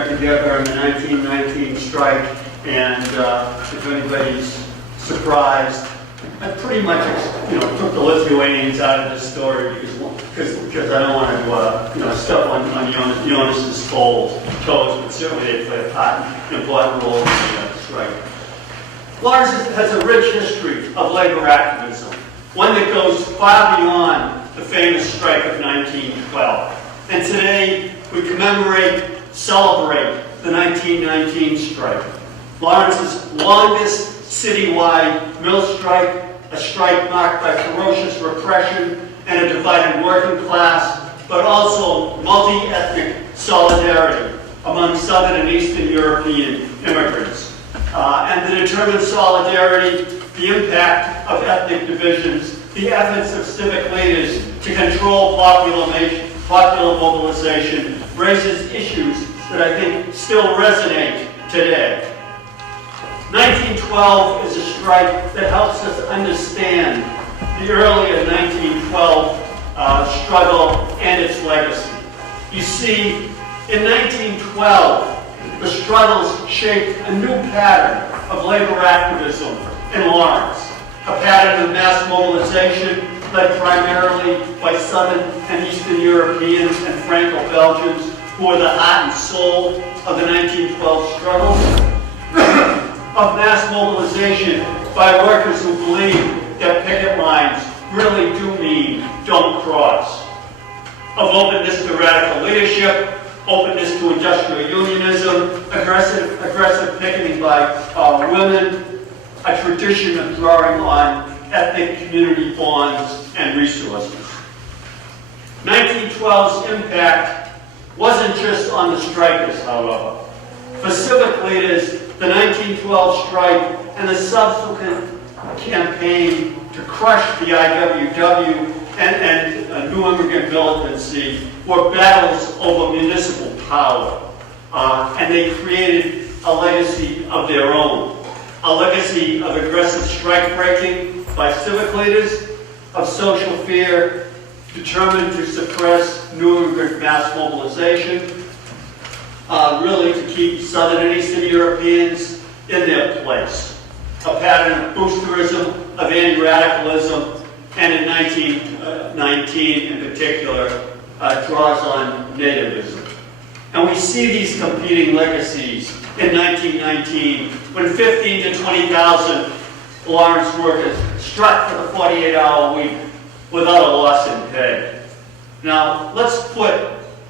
went together in the 1919 strike, and if anybody's surprised, I pretty much, took the Lithuanians out of this story because I don't want to, step on Jonas's toes, but certainly they play a part, an important role in the strike. Lawrence has a rich history of labor activism, one that goes far beyond the famous strike of 1912. And today, we celebrate the 1919 strike. Lawrence's longest citywide mill strike, a strike marked by ferocious repression and a divided working class, but also multi-ethnic solidarity among Southern and Eastern European immigrants. And the determined solidarity, the impact of ethnic divisions, the efforts of civic leaders to control popular mobilization raises issues that I think still resonate today. 1912 is a strike that helps us understand the earlier 1912 struggle and its legacy. You see, in 1912, the struggles shaped a new pattern of labor activism in Lawrence, a pattern of mass mobilization led primarily by Southern and Eastern Europeans and Franco-Belgians who were the heart and soul of the 1912 struggle, of mass mobilization by workers who believe that picket lines really do mean don't cross, of openness to radical leadership, openness to industrial unionism, aggressive picketing by women, a tradition of drawing on ethnic community bonds and resources. 1912's impact wasn't just on the strikers, however. For civic leaders, the 1912 strike and the subsequent campaign to crush the IWW and New Immigrant militancy were battles over municipal power. And they created a legacy of their own. A legacy of aggressive strike breaking by civic leaders, of social fear, determined to suppress New Immigrant mass mobilization, really to keep Southern and Eastern Europeans in their place. A pattern of boosterism, of anti-radicalism, and in 1919 in particular, draws on nativism. And we see these competing legacies in 1919 when 15 to 20,000 Lawrence workers struck for the 48-hour week without a loss in pay. Now, let's put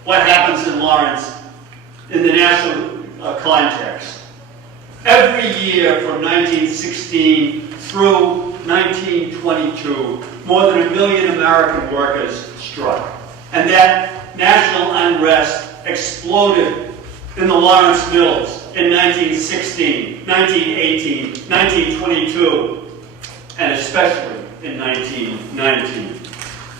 what happens in Lawrence in the national context. Every year from 1916 through 1922, more than 1 million American workers struck. And that national unrest exploded in the Lawrence mills in 1916, 1918, 1922, and especially in 1919.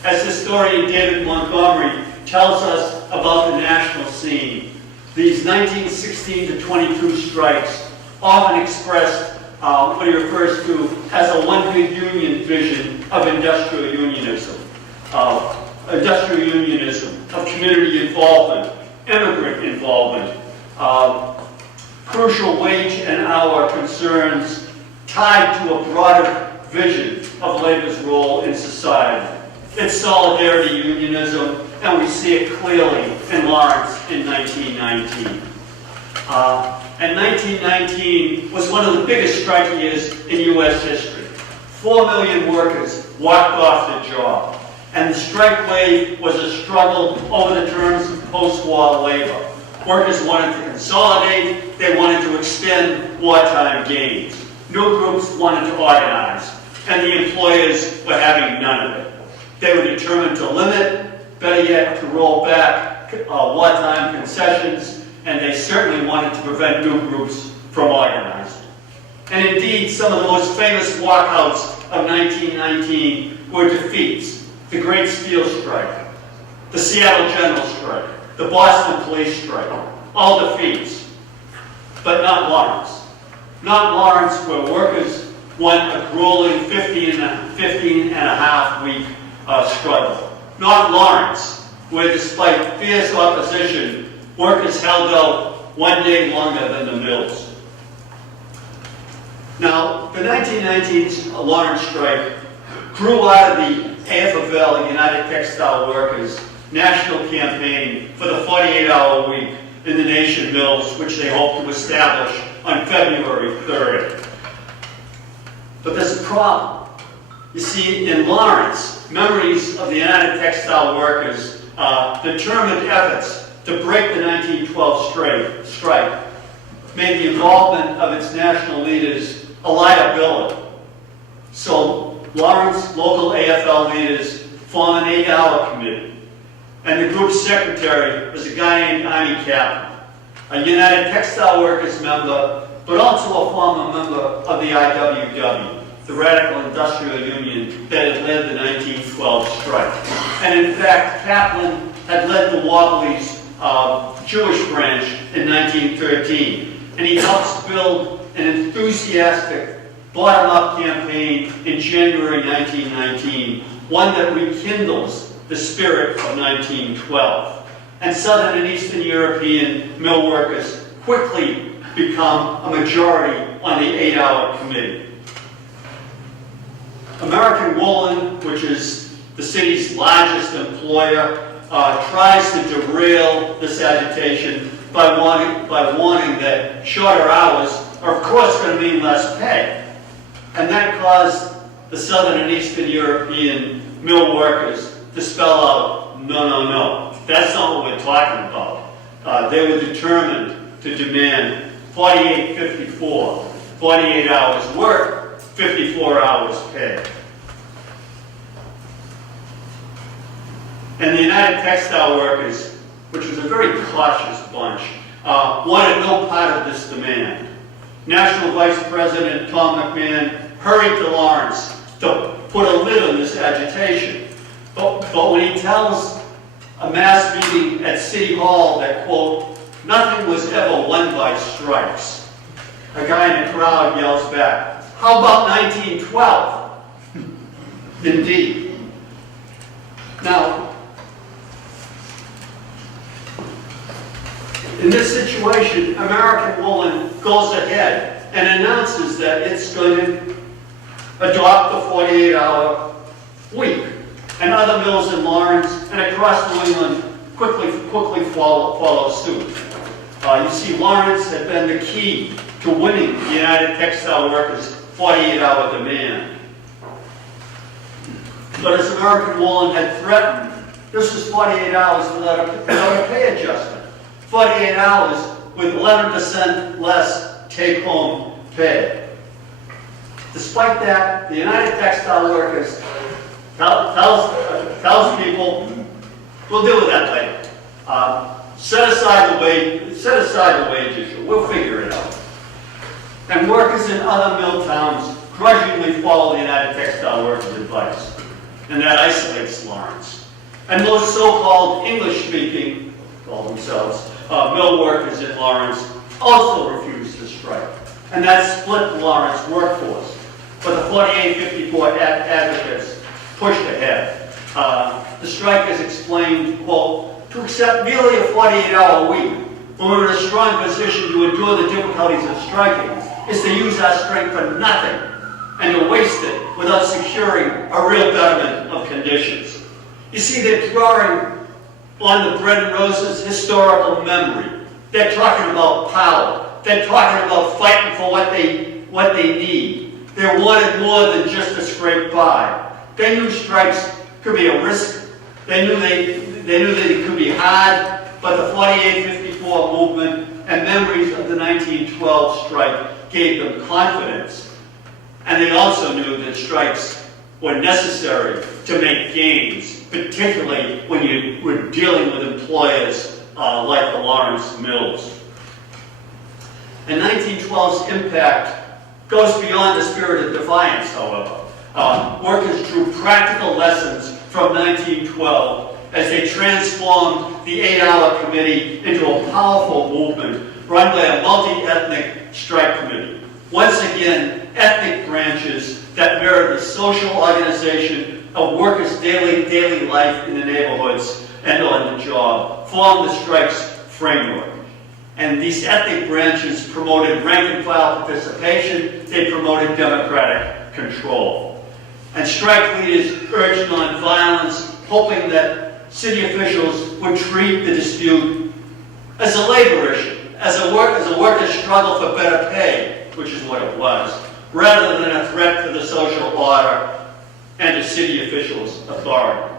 As historian David Montgomery tells us about the national scene, these 1916 to 22 strikes often expressed what he refers to as a one big union vision of industrial unionism, of community involvement, immigrant involvement, crucial wage and hour concerns tied to a broader vision of labor's role in society. It's solidarity unionism, and we see it clearly in Lawrence in 1919. And 1919 was one of the biggest strike years in U.S. history. 4 million workers walked off their job. And the strike wave was a struggle over the terms of post-war labor. Workers wanted to consolidate, they wanted to extend wartime gains. New groups wanted to organize, and the employers were having none of it. They were determined to limit, better yet, to roll back wartime concessions, and they certainly wanted to prevent new groups from organizing. And indeed, some of the most famous walkouts of 1919 were defeats. The Great Steel Strike, the Seattle General Strike, the Boston Police Strike, all defeats. But not Lawrence. Not Lawrence, where workers won a grueling 15 and a half week struggle. Not Lawrence, where despite fierce opposition, workers held out one day longer than the mills. Now, the 1919 Lawrence strike grew out of the AFL, United Textile Workers, national campaign for the 48-hour week in the nation mills, which they hoped to establish on February 3rd. But there's a problem. You see, in Lawrence, memories of the United Textile Workers determined efforts to break the 1912 strike made the involvement of its national leaders a liability. So Lawrence local AFL leaders formed an 8-hour committee. And the group's secretary was a guy named Arnie Kaplan, a United Textile Workers member, but also a former member of the IWW, the Radical Industrial Union that had led the 1912 strike. And in fact, Kaplan had led the Wobblies' Jewish branch in 1913. And he helps build an enthusiastic bottom-up campaign in January 1919, one that rekindles the spirit of 1912. And Southern and Eastern European mill workers quickly become a majority on the 8-hour committee. American Woolen, which is the city's largest employer, tries to derail this agitation by warning that shorter hours are of course going to mean less pay. And that caused the Southern and Eastern European mill workers to spell out, no, that's not what we're talking about. They were determined to demand 48-54, 48 hours work, 54 hours pay. And the United Textile Workers, which was a very cautious bunch, wanted no part of this demand. National Vice President Tom McMahon hurried to Lawrence to put a lid on this agitation. But when he tells a mass meeting at City Hall that, quote, nothing was ever won by strikes, a guy in the crowd yells back, how about 1912? Indeed. Now, in this situation, American Woolen goes ahead and announces that it's going to adopt the 48-hour week. And other mills in Lawrence and across New England quickly follow suit. You see, Lawrence had been the key to winning the United Textile Workers' 48-hour demand. But as American Woolen had threatened, this was 48 hours without a pay adjustment. 48 hours with 11% less take-home pay. Despite that, the United Textile Workers tells people, we'll deal with that later. Set aside the wage issue. We'll figure it out. And workers in other mill towns grudgingly follow the United Textile Workers' advice, and that isolates Lawrence. And those so-called English-speaking, call themselves, mill workers in Lawrence also refuse to strike, and that split the Lawrence workforce. But the 48-54 advocates pushed ahead. The strikers explained, quote, to accept merely a 48-hour week when we're in a strong position to endure the difficulties of striking is to use our strength for nothing and to waste it without securing a real betterment of conditions. You see, they're drawing on the Bread and Roses historical memory. They're talking about power. They're talking about fighting for what they need. They wanted more than just to scrape by. They knew strikes could be a risk. They knew that it could be hard, but the 48-54 movement and memories of the 1912 strike gave them confidence. And they also knew that strikes were necessary to make gains, particularly when you were dealing with employers like the Lawrence Mills. And 1912's impact goes beyond the spirit of defiance, however. Workers drew practical lessons from 1912 as they transformed the 8-hour committee into a powerful movement run by a multi-ethnic strike committee. Once again, ethnic branches that mirror the social organization of workers' daily life in the neighborhoods and on the job form the strike's framework. And these ethnic branches promoted rank and file participation. They promoted democratic control. And strike leaders urged nonviolence, hoping that city officials would treat the dispute as a labor issue, as a workers' struggle for better pay, which is what it was, rather than a threat to the social order and to city officials' authority.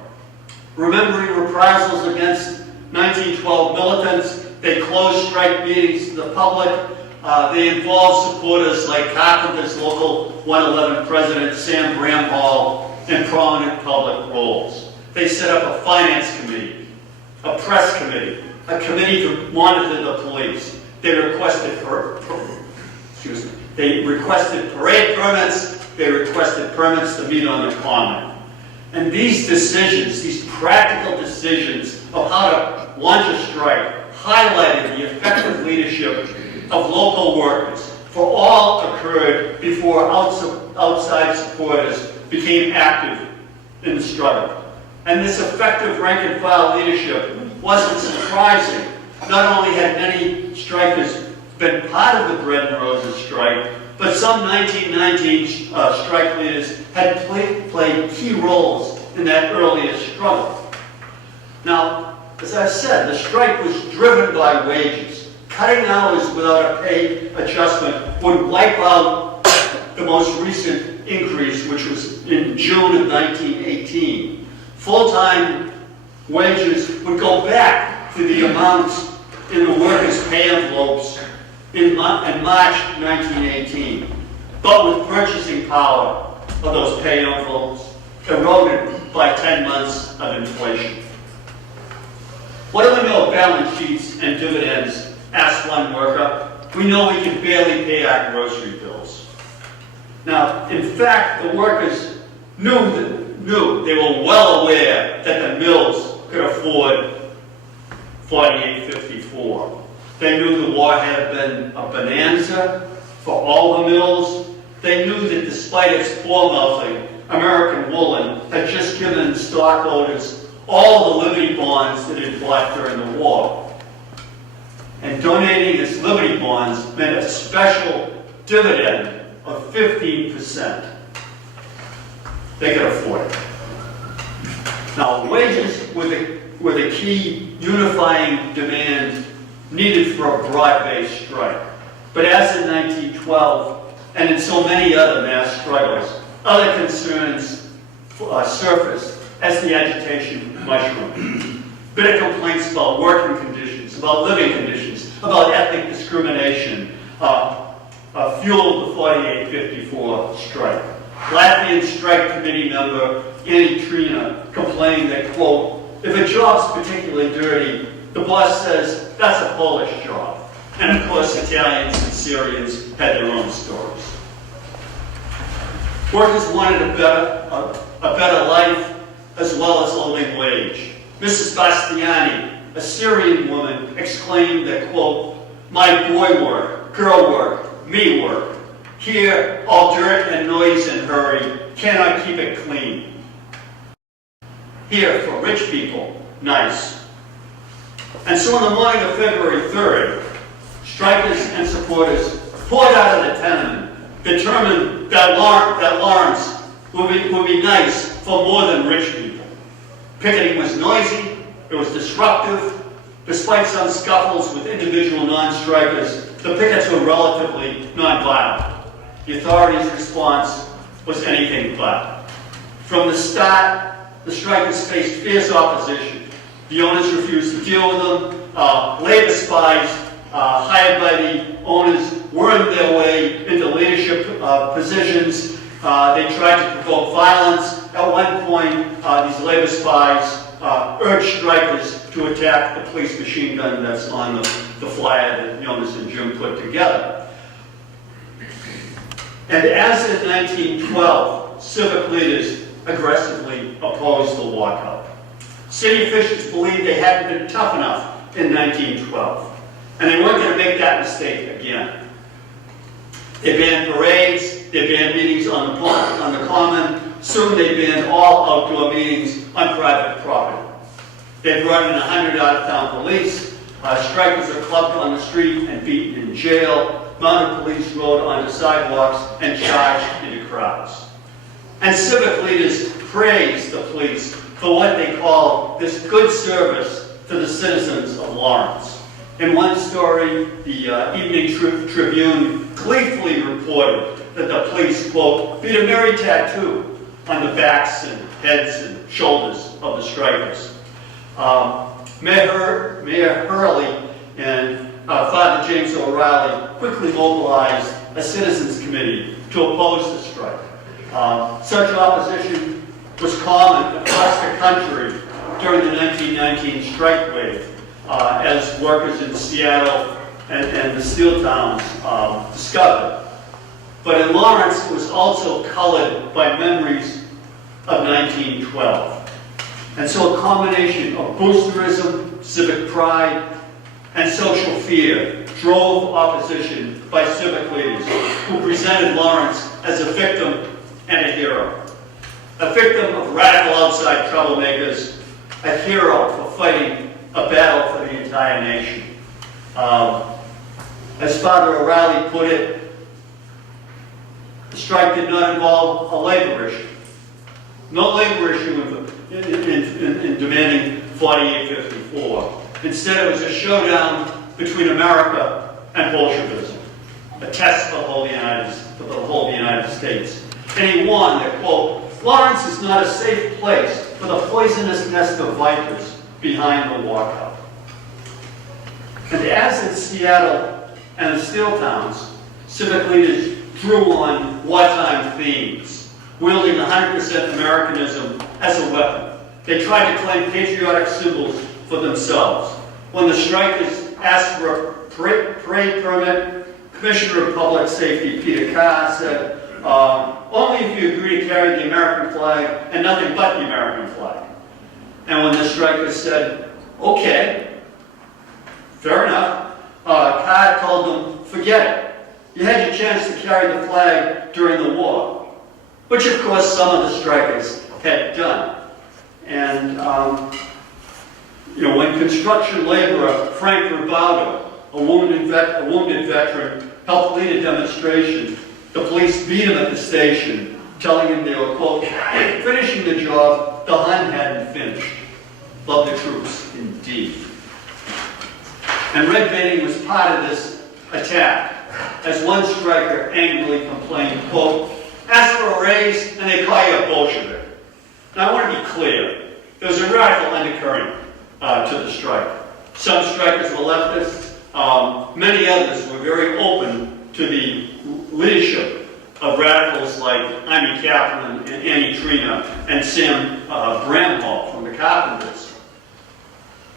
Remembering reprisals against 1912 militants, they closed strike meetings to the public. They involved supporters like Carpenter's Local 111 President Sam Bramhall in prominent public roles. They set up a finance committee, a press committee, a committee to monitor the police. They requested parade permits. They requested permits to meet on the common. And these decisions, these practical decisions of how to launch a strike, highlighted the effective leadership of local workers, for all occurred before outside supporters became active in the struggle. And this effective rank and file leadership wasn't surprising. Not only had many strikers been part of the Bread and Roses strike, but some 1919 strike leaders had played key roles in that earlier struggle. Now, as I said, the strike was driven by wages. Cutting hours without a pay adjustment would wipe out the most recent increase, which was in June of 1918. Full-time wages would go back to the amounts in the workers' pay envelopes in March 1918, but with purchasing power of those pay envelopes eroded by 10 months of inflation. What do we know of balance sheets and dividends? Asked one worker. We know we can barely pay our grocery bills. Now, in fact, the workers knew, they were well aware that the mills could afford 48.54. They knew the war had been a bonanza for all the mills. They knew that despite its poor-mouthing, American Woolen had just given stockholders all the Liberty bonds that it bought during the war. And donating its Liberty bonds meant a special dividend of 15%. They could afford it. Now, wages were the key unifying demand needed for a broad-based strike. But as in 1912, and in so many other mass struggles, other concerns surfaced as the agitation mushroomed. Bitter complaints about working conditions, about living conditions, about ethnic discrimination fueled the 48.54 strike. Latvian strike committee member Annie Trina complained that, quote, if a job's particularly dirty, the boss says, that's a Polish job. And of course, Italians and Syrians had their own stories. Workers wanted a better life as well as a living wage. Mrs. Bastiani, a Syrian woman, exclaimed that, quote, my boy work, girl work, me work. Here, all dirt and noise and hurry cannot keep it clean. Here, for rich people, nice. And so on the morning of February 3rd, strikers and supporters poured out of the tenement, determined that Lawrence would be nice for more than rich people. Picketing was noisy, it was disruptive. Despite some scuffles with individual non-strikers, the pickets were relatively nonviolent. The authorities' response was anything but. From the start, the strikers faced fierce opposition. The owners refused to deal with them. Labor spies hired by the owners wormed their way into leadership positions. They tried to provoke violence. At one point, these labor spies urged strikers to attack the police machine gun that's on the flyer that Jonas and Jim put together. And as in 1912, civic leaders aggressively opposed the walkout. City officials believed they hadn't been tough enough in 1912, and they weren't going to make that mistake again. They banned parades, they banned meetings on the common, soon they banned all outdoor meetings on private property. They brought in 100 out-of-town police. Strikers are clubbed on the street and beaten in jail. Mounted police rode onto sidewalks and charged into crowds. And civic leaders praised the police for what they call this good service to the citizens of Lawrence. In one story, the Evening Tribune gleefully reported that the police, quote, beat a merry tattoo on the backs and heads and shoulders of the strikers. Mayor Hurley and Father James O'Reilly quickly mobilized a citizens committee to oppose the strike. Such opposition was common across the country during the 1919 strike wave, as workers in Seattle and the steel towns discovered. But in Lawrence, it was also colored by memories of 1912. And so a combination of boosterism, civic pride, and social fear drove opposition by civic leaders who presented Lawrence as a victim and a hero. A victim of radical outside troublemakers, a hero for fighting a battle for the entire nation. As Father O'Reilly put it, the strike did not involve a labor issue. No labor issue in demanding 4854. Instead, it was a showdown between America and Bolshevism, a test for the whole United States. And he warned that, quote, Lawrence is not a safe place for the poisonous nest of vipers behind the walkout. And as in Seattle and the steel towns, civic leaders drew on wartime themes, wielding 100% Americanism as a weapon. They tried to claim patriotic symbols for themselves. When the strikers asked for a parade permit, Commissioner of Public Safety Peter Carr said, only if you agree to carry the American flag and nothing but the American flag. And when the strikers said, okay, fair enough, Carr told them, forget it. You had your chance to carry the flag during the war, which of course some of the strikers had done. And when construction laborer Frank Ribaudo, a wounded veteran, helped lead a demonstration, the police beat him at the station, telling him they were, quote, finishing the job the Hun hadn't finished. Love the troops, indeed. And red baiting was part of this attack, as one striker angrily complained, quote, ask for a raise and they call you a Bolshevik. Now I want to be clear, there was a radical undercurrent to the strike. Some strikers were leftists, many others were very open to the leadership of radicals like Amy Kaplan and Annie Trina and Sam Bramhall from the Carpenters.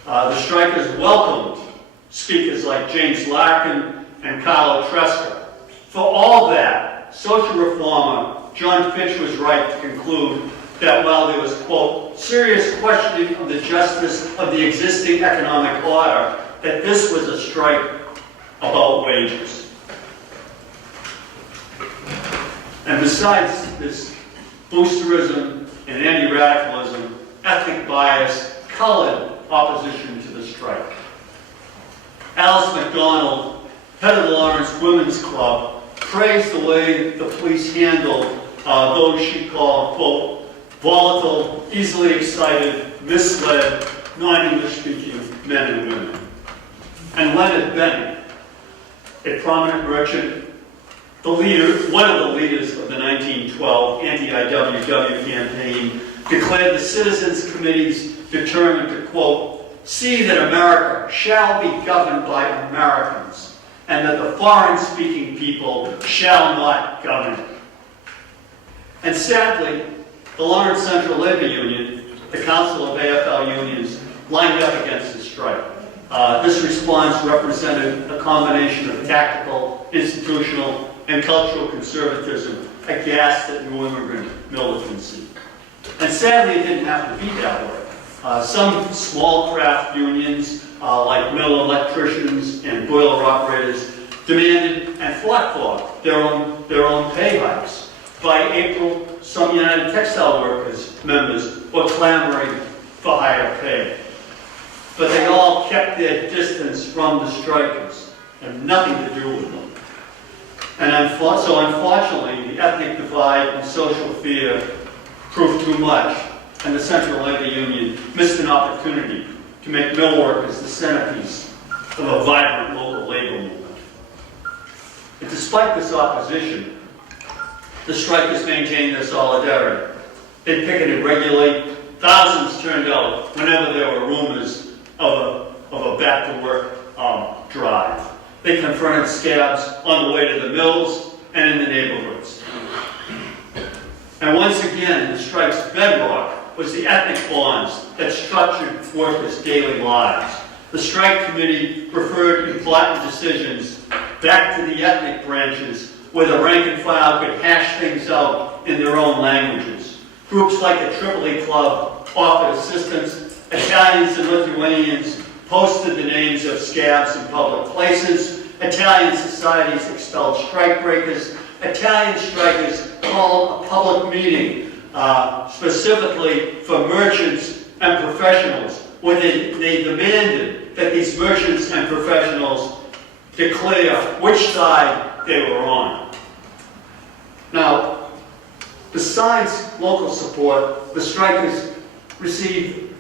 The strikers welcomed speakers like James Larkin and Carlo Tresca. For all that, social reformer John Fitch was right to conclude that while there was, quote, serious questioning of the justice of the existing economic order, that this was a strike about wages. And besides this boosterism and anti-radicalism, ethnic bias colored opposition to the strike. Alice MacDonald, head of the Lawrence Women's Club, praised the way the police handled those she called, quote, volatile, easily excited, misled, non-English speaking men and women. And Leonard Bennett, a prominent merchant, one of the leaders of the 1912 anti-IWW campaign, declared the Citizens Committees determined to, quote, see that America shall be governed by Americans, and that the foreign-speaking people shall not govern it. And sadly, the Lawrence Central Labor Union, the Council of AFL Unions, lined up against the strike. This response represented a combination of tactical, institutional, and cultural conservatism aghast at new immigrant militancy. And sadly, it didn't have to be that way. Some small craft unions, like mill electricians and boiler operators, demanded and fought for their own pay hikes. By April, some United Textile Workers members were clamoring for higher pay. but they all kept their distance from the strikers, and nothing to do with them. And so unfortunately, the ethnic divide and social fear proved too much, and the Central Labor Union missed an opportunity to make mill workers the centerpiece of a vibrant local labor movement. And despite this opposition, the strikers maintained their solidarity. They picketed regularly. Thousands turned out whenever there were rumors of a back-to-work drive. They confronted scabs on the way to the mills and in the neighborhoods. And once again, the strike's bedrock was the ethnic bonds that structured workers' daily lives. The strike committee referred important decisions back to the ethnic branches where the rank and file could hash things out in their own languages. Groups like the Tripoli Club offered assistance. Italians and Lithuanians posted the names of scabs in public places. Italian societies expelled strikebreakers. Italian strikers called a public meeting specifically for merchants and professionals, where they demanded that these merchants and professionals declare which side they were on. Now, besides local support, the strikers received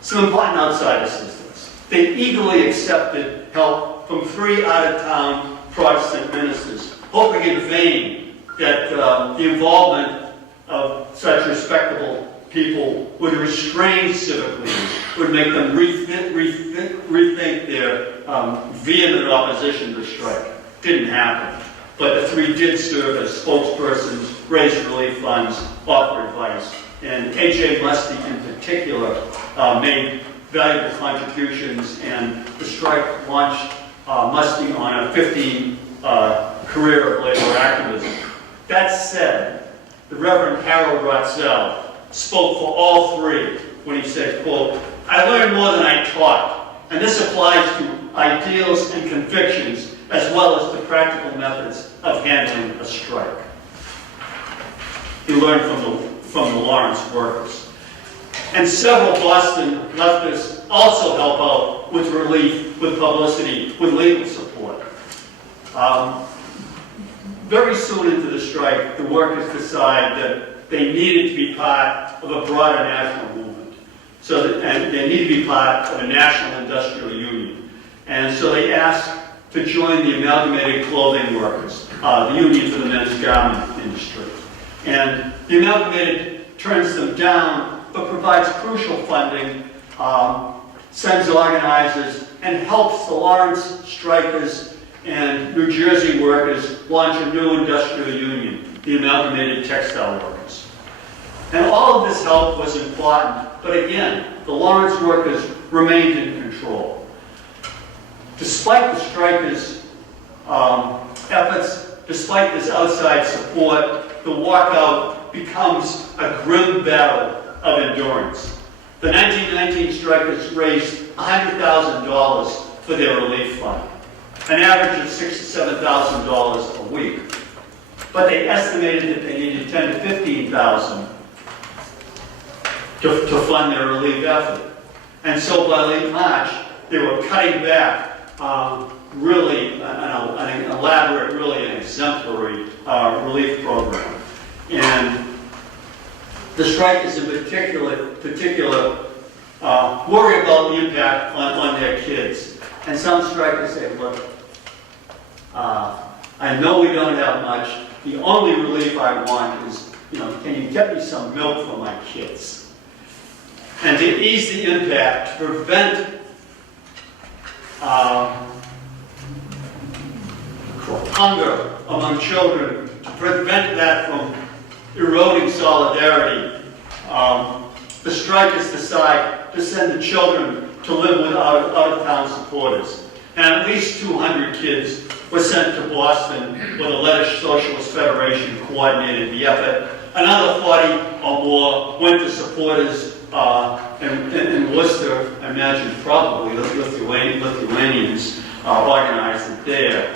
some important outside assistance. They eagerly accepted help from 3 out-of-town Protestant ministers, hoping in vain that the involvement of such respectable people would restrain civic leaders, would make them rethink their vehement opposition to the strike. Didn't happen. But the 3 did serve as spokespersons, raised relief funds, offered advice. And A.J. Musty in particular made valuable contributions, and the strike launched Musty on a 15 career of labor activism. That said, the Reverend Harold Rotzel spoke for all 3 when he said, quote, "I learned more than I taught, and this applies to ideals and convictions as well as the practical methods of handling a strike." He learned from the Lawrence workers. And several Boston leftists also help out with relief, with publicity, with legal support. Very soon into the strike, the workers decide that they needed to be part of a broader national movement. And they need to be part of a national industrial union. And so they asked to join the Amalgamated Clothing Workers, the union for the men's garment industry. And the Amalgamated turns them down, but provides crucial funding, sends organizers, and helps the Lawrence strikers and New Jersey workers launch a new industrial union, the Amalgamated Textile Workers. And all of this help was important, but again, the Lawrence workers remained in control. Despite the strikers' efforts, despite this outside support, the walkout becomes a grim battle of endurance. The 1919 strikers raised $100,000 for their relief fund, an average of $6,000 to $7,000 a week. But they estimated that they needed $10,000 to $15,000 to fund their relief effort. And so by late March, they were cutting back really an elaborate, really an exemplary relief program. And the strikers in particular worry about the impact on their kids. And some strikers say, look, I know we don't have much. The only relief I want is, can you get me some milk for my kids? And to ease the impact, to prevent hunger among children, to prevent that from eroding solidarity, the strikers decide to send the children to live with out-of-town supporters. And at least 200 kids were sent to Boston, where the Lettish Socialist Federation coordinated the effort. Another 40 or more went to supporters in Worcester. I imagine probably the Lithuanians organized it there.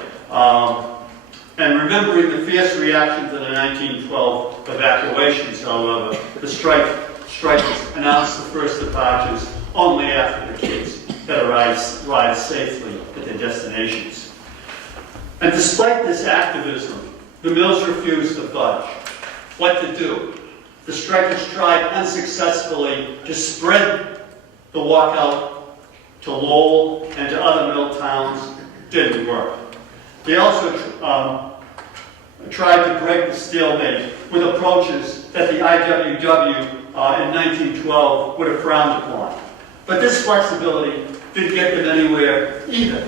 And remembering the fierce reaction to the 1912 evacuations, however, the strikers announced the first departures only after the kids that arrive safely at their destinations. And despite this activism, the mills refused to budge. What to do? The strikers tried unsuccessfully to spread the walkout to Lowell and to other mill towns. Didn't work. They also tried to break the stalemate with approaches that the IWW in 1912 would have frowned upon. But this flexibility didn't get them anywhere either.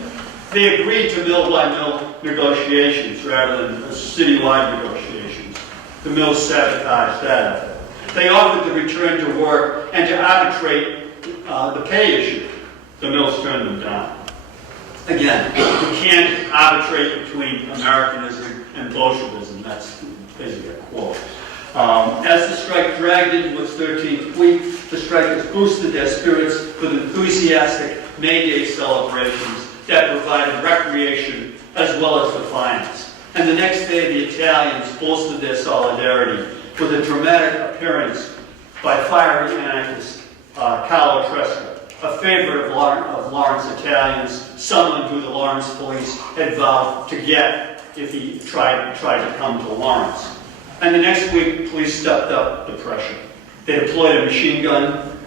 They agreed to mill-by-mill negotiations rather than citywide negotiations. The mills sabotaged that effort. They offered to return to work and to arbitrate the pay issue. The mills turned them down. Again, you can't arbitrate between Americanism and Bolshevism. That's basically a quote. As the strike dragged into its 13th week, the strikers boosted their spirits with enthusiastic May Day celebrations that provided recreation as well as defiance. And the next day, the Italians bolstered their solidarity with a dramatic appearance by fiery anarchist Carlo Tresca, a favorite of Lawrence Italians, someone who the Lawrence police had vowed to get if he tried to come to Lawrence. And the next week, police stepped up the pressure. They deployed a machine gun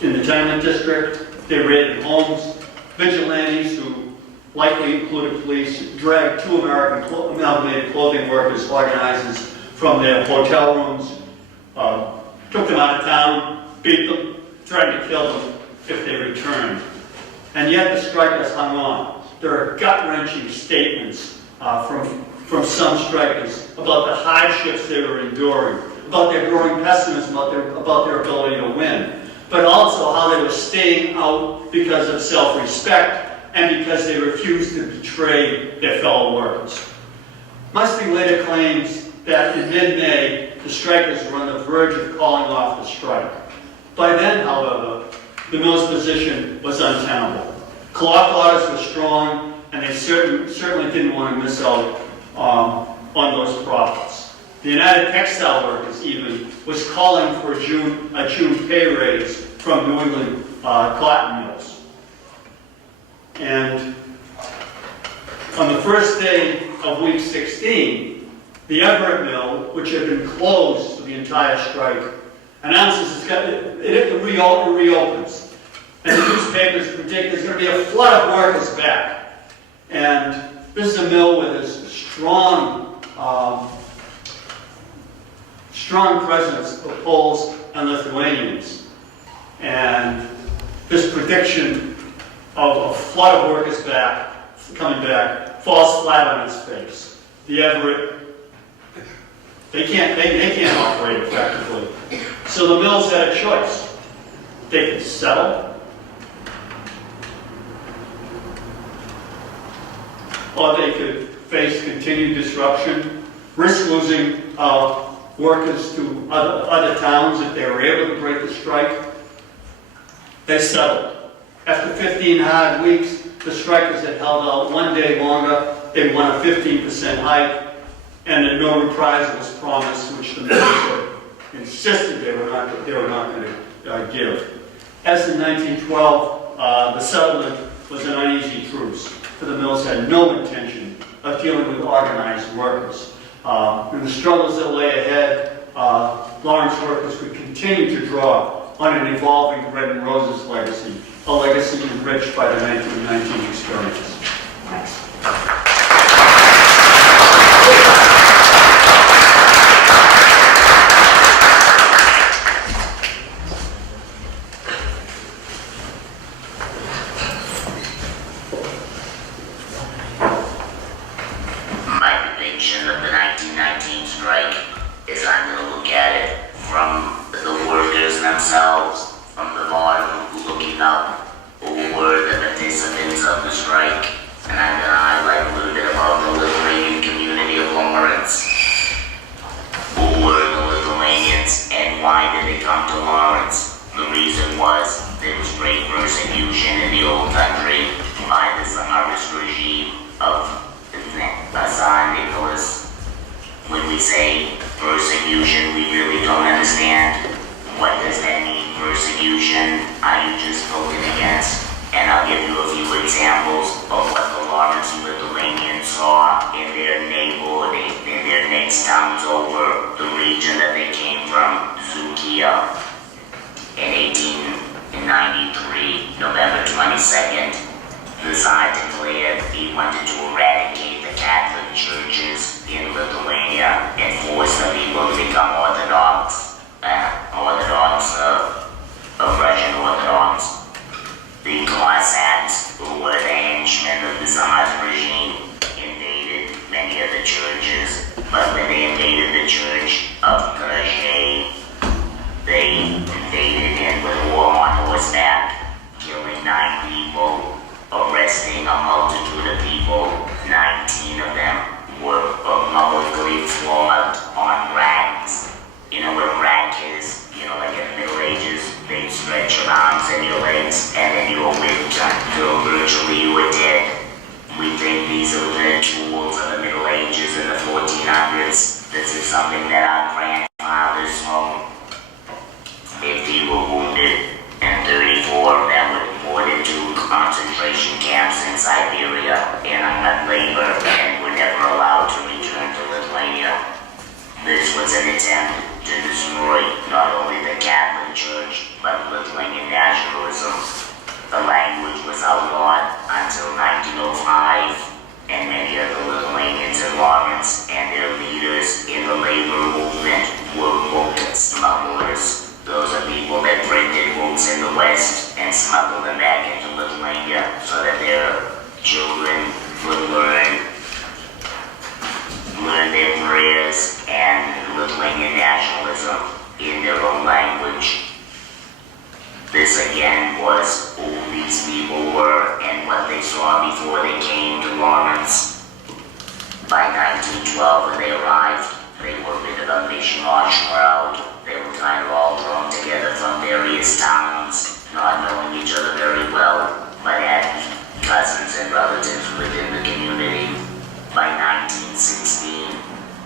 in the tenement district. They raided homes. Vigilantes, who likely included police, dragged two American amalgamated clothing workers, organizers, from their hotel rooms, took them out of town, beat them, tried to kill them if they returned. And yet the strikers hung on. There are gut-wrenching statements from some strikers about the hardships they were enduring, about their growing pessimism about their ability to win, but also how they were staying out because of self-respect and because they refused to betray their fellow workers. Muskie later claims that in mid-May, the strikers were on the verge of calling off the strike. By then, however, the mill's position was untenable. Cloth orders were strong, and they certainly didn't want to miss out on those profits. The United Textile Workers even was calling for a June pay raise from New England cotton mills. And on the first day of week 16, the Everett mill, which had been closed for the entire strike, announces it reopens. And the newspapers predict there's going to be a flood of workers back. And this is a mill with a strong presence of Poles and Lithuanians. And this prediction of a flood of workers coming back falls flat on its face. The Everett, they can't operate effectively. So the mills had a choice. They could settle, or they could face continued disruption, risk losing workers to other towns if they were able to break the strike. They settled. After 15 hard weeks, the strikers had held out one day longer. They won a 15% hike, and a no reprisals promise, which the mills insisted they were not going to give. As in 1912, the settlement was an uneasy truce, for the mills had no intention of dealing with organized workers. In the struggles that lay ahead, Lawrence workers could continue to draw on an evolving Bread and Roses legacy, a legacy enriched by the 1919 experience. Thanks. By the Tsarist regime of Tsar Nicholas the Tsar declared he wanted to eradicate the Catholic churches in Lithuania and force the people to become Orthodox, Russian Orthodox. The Cossacks, who were the henchmen of the Tsar's regime, invaded many of the churches, but when they invaded the church of Karachi, they invaded in with war on horseback, killing 9 people, arresting a multitude of people. 19 of them were publicly flogged on racks. You know what a rack is? You know, like in the Middle Ages, they stretch your arms and your legs, and then you were whipped until virtually you were dead. We think these are the tools of the Middle Ages and the 1400s. This is something that our grandfathers know. 50 were wounded, and 34 of them were deported to concentration camps in Siberia in unmet labor and were never allowed to return to Lithuania. This was an attempt to destroy not only the Catholic Church, but Lithuanian nationalism. The language was outlawed until 1905, and many of the Lithuanians in Lawrence and their leaders in the labor movement were book smugglers. Those are people that printed books in the West and smuggled them back into Lithuania so that their children would learn their prayers and Lithuanian nationalism in their own language. This again was who these people were and what they saw before they came to Lawrence. By 1912, when they arrived, they were a bit of a mishmash crowd. They were kind of all thrown together from various towns, not knowing each other very well, but had cousins and relatives within the community. By 1916,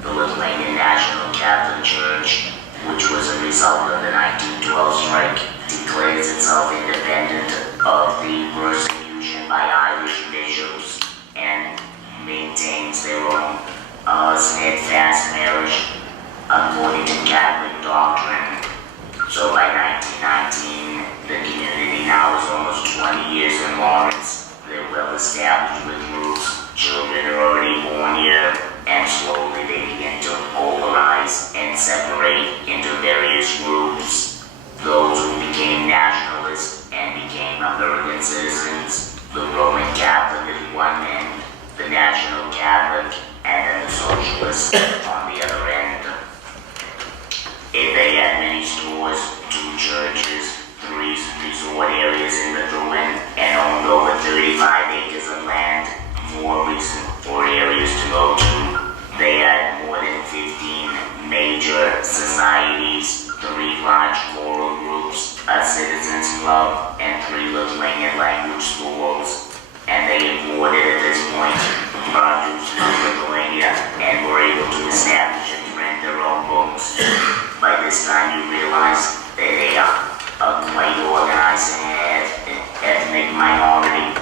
the Lithuanian National Catholic Church, which was a result of the 1912 strike, declares itself independent of the persecution by Irish bishops and maintains their own steadfast marriage according to Catholic doctrine. So by 1919, the community now is almost 20 years in Lawrence. They're well established with roots. Children are already born here, and slowly they begin to polarize and separate into various groups. Those who became nationalists and became American citizens, the Roman Catholic at one end, the National Catholic, and then the Socialists on the other end. If they had many stores, 2 churches, 3 resort areas in Methuen, and owned over 35 acres of land, 4 areas to go to. They had more than 15 major societies, 3 large choral groups, a citizens club, and 3 Lithuanian language schools. And they imported at this point produce from Lithuania and were able to establish and print their own books. By this time you realize that they are a quite organized and ethnic minority.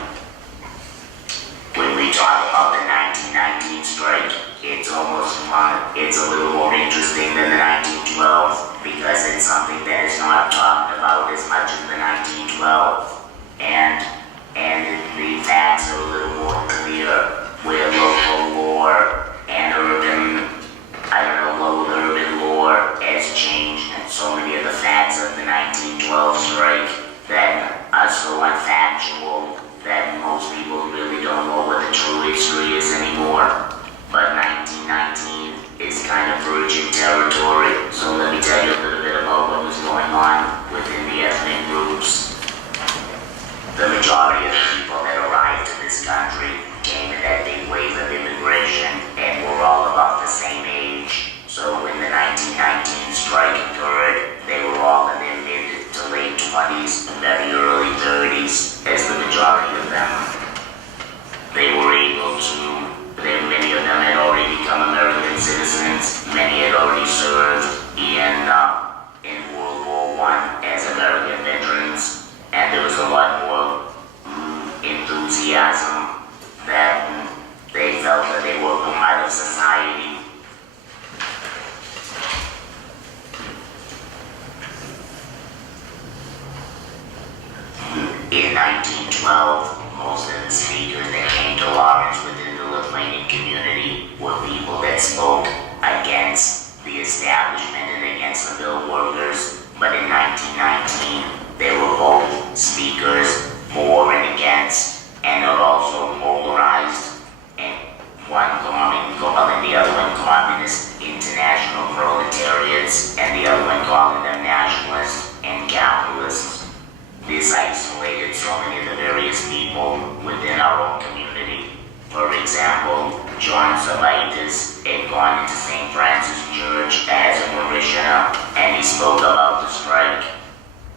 When we talk about the 1919 strike, it's a little more interesting than the 1912 because it's something that is not talked about as much in the 1912. And the facts are a little more clear where local lore and urban lore has changed so many of the facts of the 1912 strike that are so unfactual that most people really don't know what the true history is anymore. But 1919 is kind of virgin territory, so let me tell you a little bit about what was going on within the ethnic groups. The majority of the people that arrived to this country came in that big wave of immigration and were all about the same age. So when the 1919 strike occurred, they were all in their mid to late 20s and very early 30s as the majority of them. Many of them had already become American citizens. Many had already served in World War I as American veterans. And there was a lot more enthusiasm that they felt that they were part of society. In 1912, most of the city community were people that spoke against the establishment and against the mill workers. But in 1919, they were both speakers for and against, and are also polarized, and one calling the other one communist international proletariats, and the other one calling them nationalists and capitalists. This isolated so many of the various people within our own community. For example, John Savaitis had gone into St. Francis Church as a parishioner, and he spoke about the strike.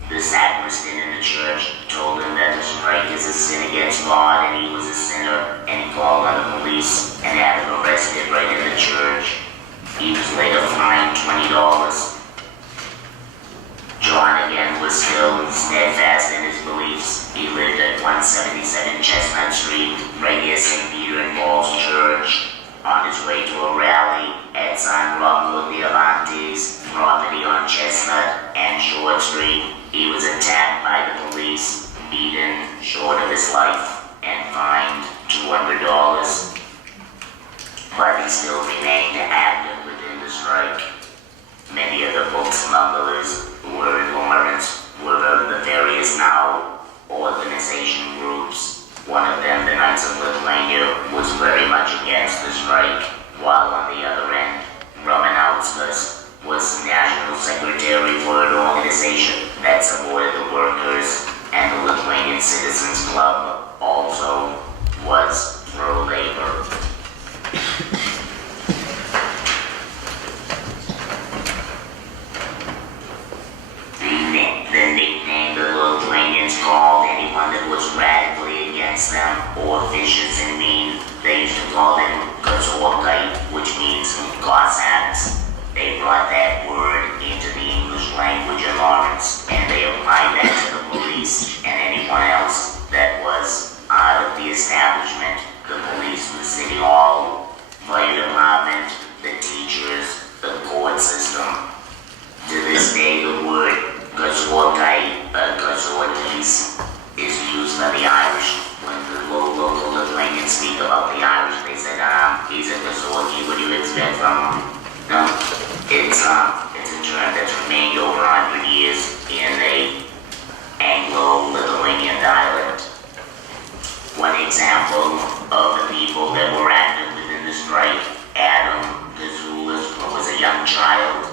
The sacristan in the church told him that the strike is a sin against God, and he was a sinner, and he called on the police and had him arrested right in the church. He was later fined $20. John again was still steadfast in his beliefs. He lived at 177 Chestnut Street, right near St. Peter and Paul's Church. On his way to a rally at San Rocco de Avante's property on Chestnut and Short Street, he was attacked by the police, beaten short of his life, and fined $200. But he still remained active within the strike. Many of the book smugglers who were in Lawrence were of the various now organization groups. One of them, the Knights of Lithuania, was very much against the strike, while on the other end, Romanowskas was National Secretary for an organization that supported the workers, and the Lithuanian Citizens Club also was pro-labor. The nickname the Lithuanians called anyone that was radically against them or vicious and mean, they used to call them Kazorkai, which means Cossacks. They brought that word into the English language in Lawrence, and they applied that to the police and anyone else that was out of the establishment, the police, the city hall, fire department, the teachers, the court system. To this day, the word Kazorkai, Kazorkis, is used by the Irish. When the local Lithuanians speak about the Irish, they said, he's a Kazorki, what do you expect from him? No, it's a term that's remained over 100 years in the Anglo-Lithuanian dialect. One example of the people that were active within the strike, Adam Gazulis, was a young child.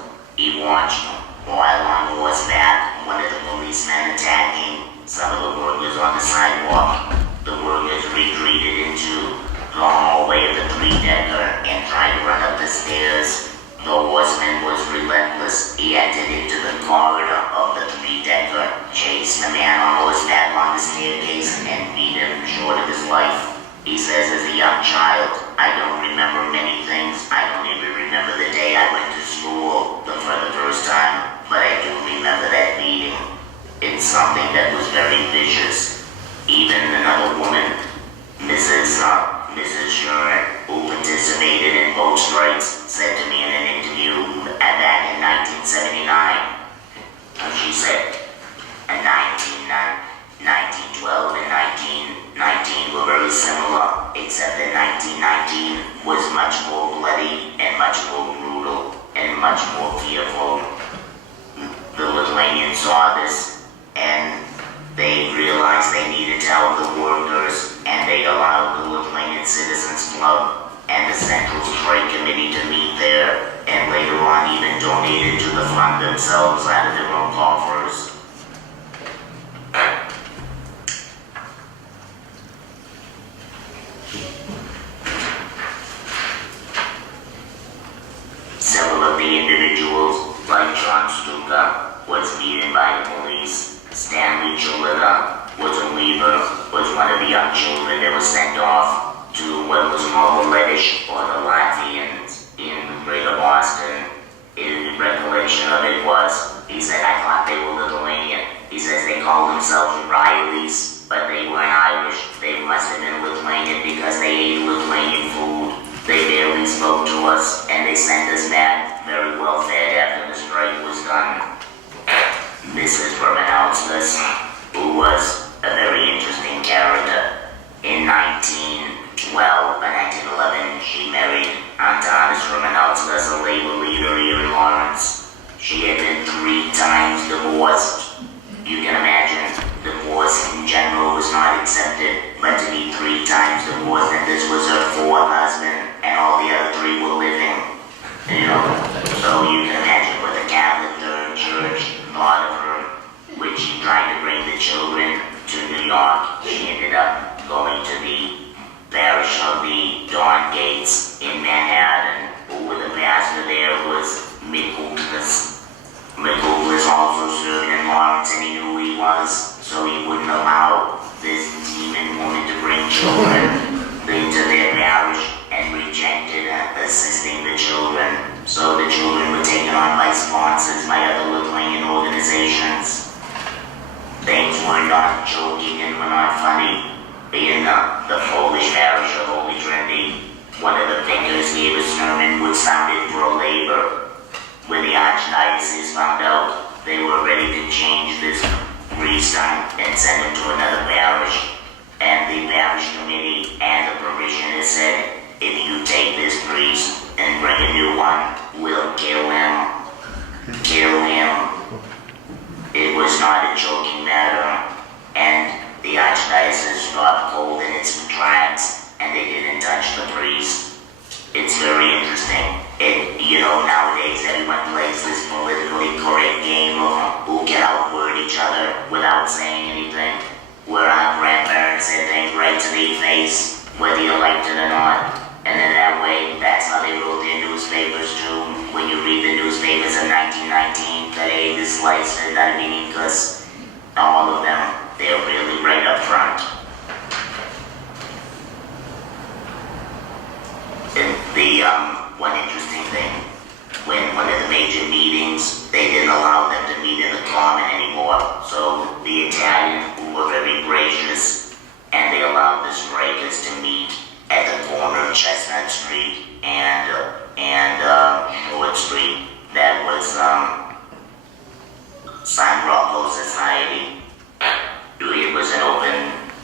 He watched, while on horseback, one of the policemen attacking some of the workers on the sidewalk. The workers retreated into the hallway of the three-decker and tried to run up the stairs. The horseman was relentless. He entered into the corridor of the three-decker, chased the man on horseback on the staircase, and beat him short of his life. He says, as a young child, I don't remember many things. I don't even remember the day I went to school for the first time, but I do remember that beating. It's something that was very vicious. Even another woman, Mrs. Shuren, who participated in both strikes, said to me in an interview back in 1979, she said, 1912 and 1919 were very similar, except that 1919 was much more bloody and much more brutal and much more fearful. The Lithuanians saw this, and they realized they needed to help the workers, and they allowed the Lithuanian Citizens Club and the Central Strike Committee to meet there, and later on even donated to the fund themselves out of their own coffers. Several of the individuals, like John Stuka, was beaten by the police. Stanley Chulita was a weaver, was one of the young children that was sent off to what was called the Lettish or the Latvians in Greater Boston. His recollection of it was, he said, I thought they were Lithuanian. He says they called themselves Rileys, but they weren't Irish. They must have been Lithuanian because they ate Lithuanian food. They barely spoke to us, and they sent us back very well fed after the strike was done. Mrs. Romanowskas, who was a very interesting character, in 1911, she she married Antanas Romanowski as a labor leader here in Lawrence. She had been 3 times divorced. You can imagine, divorce in general was not accepted, but to be 3 times divorced, and this was her 4th husband, and all the other 3 were living. You know, so you can imagine what the Catholic Church thought of her. When she tried to bring the children to New York, she ended up going to the parish of the Dawn Gates in Manhattan, who the pastor there was Michaelis. Michaelis also served in Lawrence, and he knew who he was, so he wouldn't allow this demon woman to bring children into their parish, and rejected assisting the children. So the children were taken on by sponsors by other Lithuanian organizations. Things were not joking and were not funny. In the Polish parish of Holy Trinity, one of the vicars gave a sermon which sounded pro-labor. When the archdiocese found out, they were ready to change this priest and send him to another parish. And the parish committee and the parishioners said, if you take this priest and bring a new one, we'll kill him. Kill him. It was not a joking matter, and the archdiocese stopped cold in its tracks, and they didn't touch the priest. It's very interesting. Nowadays everyone plays this politically correct game of who can outword each other without saying anything. Where our grandparents said things right to their face, whether you liked it or not. And in that way, that's how they wrote their newspapers too. When you read the newspapers in 1919, today this slice is not meaning because all of them, they're really right up front. And the one interesting thing, when one of the major meetings, they didn't allow them to meet in the common anymore. So the Italians, who were very gracious, and they allowed the strikers to meet at the corner of Chestnut Street and Short Street. That was San Rocco Society. It was an open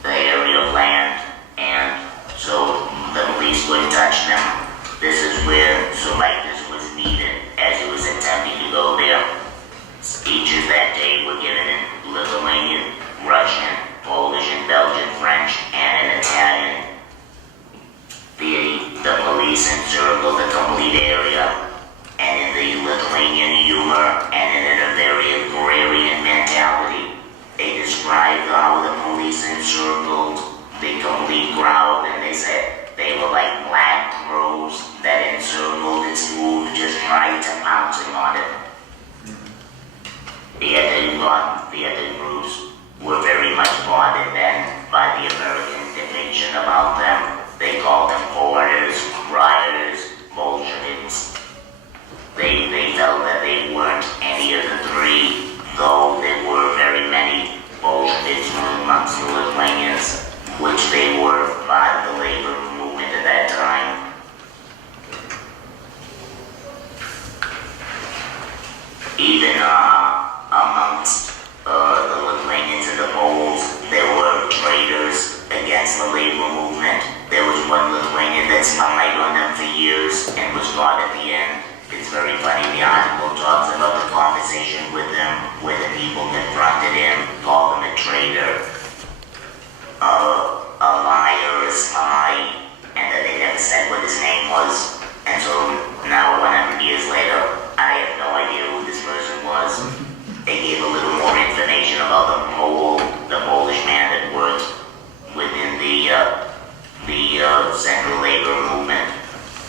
area of land, and so the police couldn't touch them. This is where Sulaitis was needed as he was attempting to go there. Speeches that day were given in Lithuanian, Russian, Polish, and Belgian, French, and in Italian. The police encircled the complete area, and in the Lithuanian humor and in a very agrarian mentality, they described how the police encircled the complete crowd, and they said they were like black crows that encircled its move, just right to pouncing on it. The other groups were very much bothered then by the American depiction about them. They called them foreigners, rioters, Bolsheviks. They felt that they weren't any of the 3, though there were very many Bolsheviks amongst the Lithuanians, which they were part of the labor movement at that time. Even amongst the Lithuanians and the Poles, there were traitors against the labor movement. There was one Lithuanian that spied on them for years and was caught at the end. It's very funny, the article talks about the conversation with them, where the people confronted him, called him a traitor, a liar, a spy, and that they never said what his name was. And so now 100 years later, I have no idea who this person was. They gave a little more information about the Polish man that worked within the Central Labor Movement,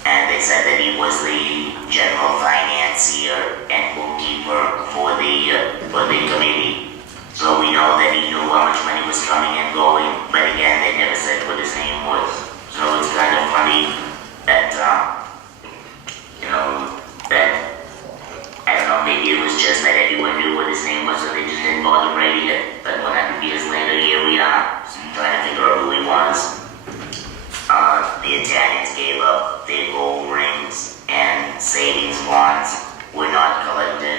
and they said that he was the general financier and bookkeeper for the committee. So we know that he knew how much money was coming and going, but again, they never said what his name was. So it's kind of funny that I don't know, maybe it was just that everyone knew what his name was, so they just didn't bother writing it. But 100 years later, here we are, trying to figure out who he was. The Italians gave up their gold rings, and savings bonds were not collected.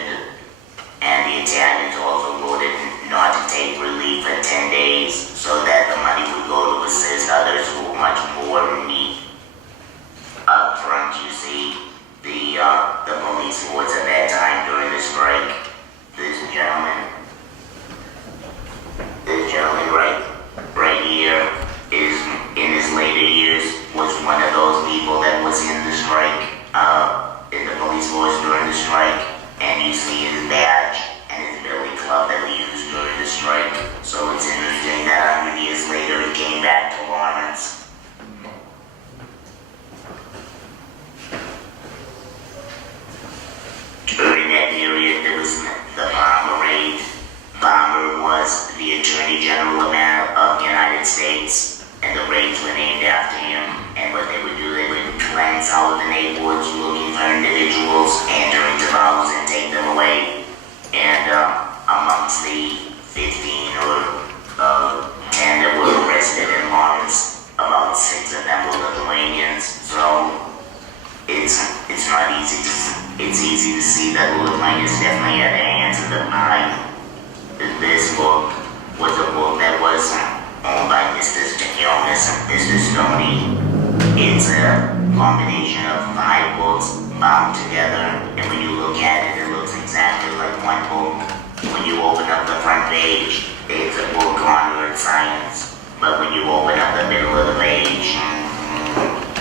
And the Italians also voted not to take relief for 10 days, so that the money would go to assist others who were much poorer in need. all of the neighborhoods looking for individuals, enter into the house and take them away. And amongst the 15 or 10 that were arrested in Lawrence, about 6 of them were Lithuanians. So it's not easy to it's easy to see that the Lithuanians definitely had their hands in the pie. This book was a book that was owned by Mr. Stakionis and Mr. Stoney. It's a combination of 5 books bound together, and when you look at it, it looks exactly like one book. When you open up the front page, it's a book on earth science, but when you open up the middle of the page,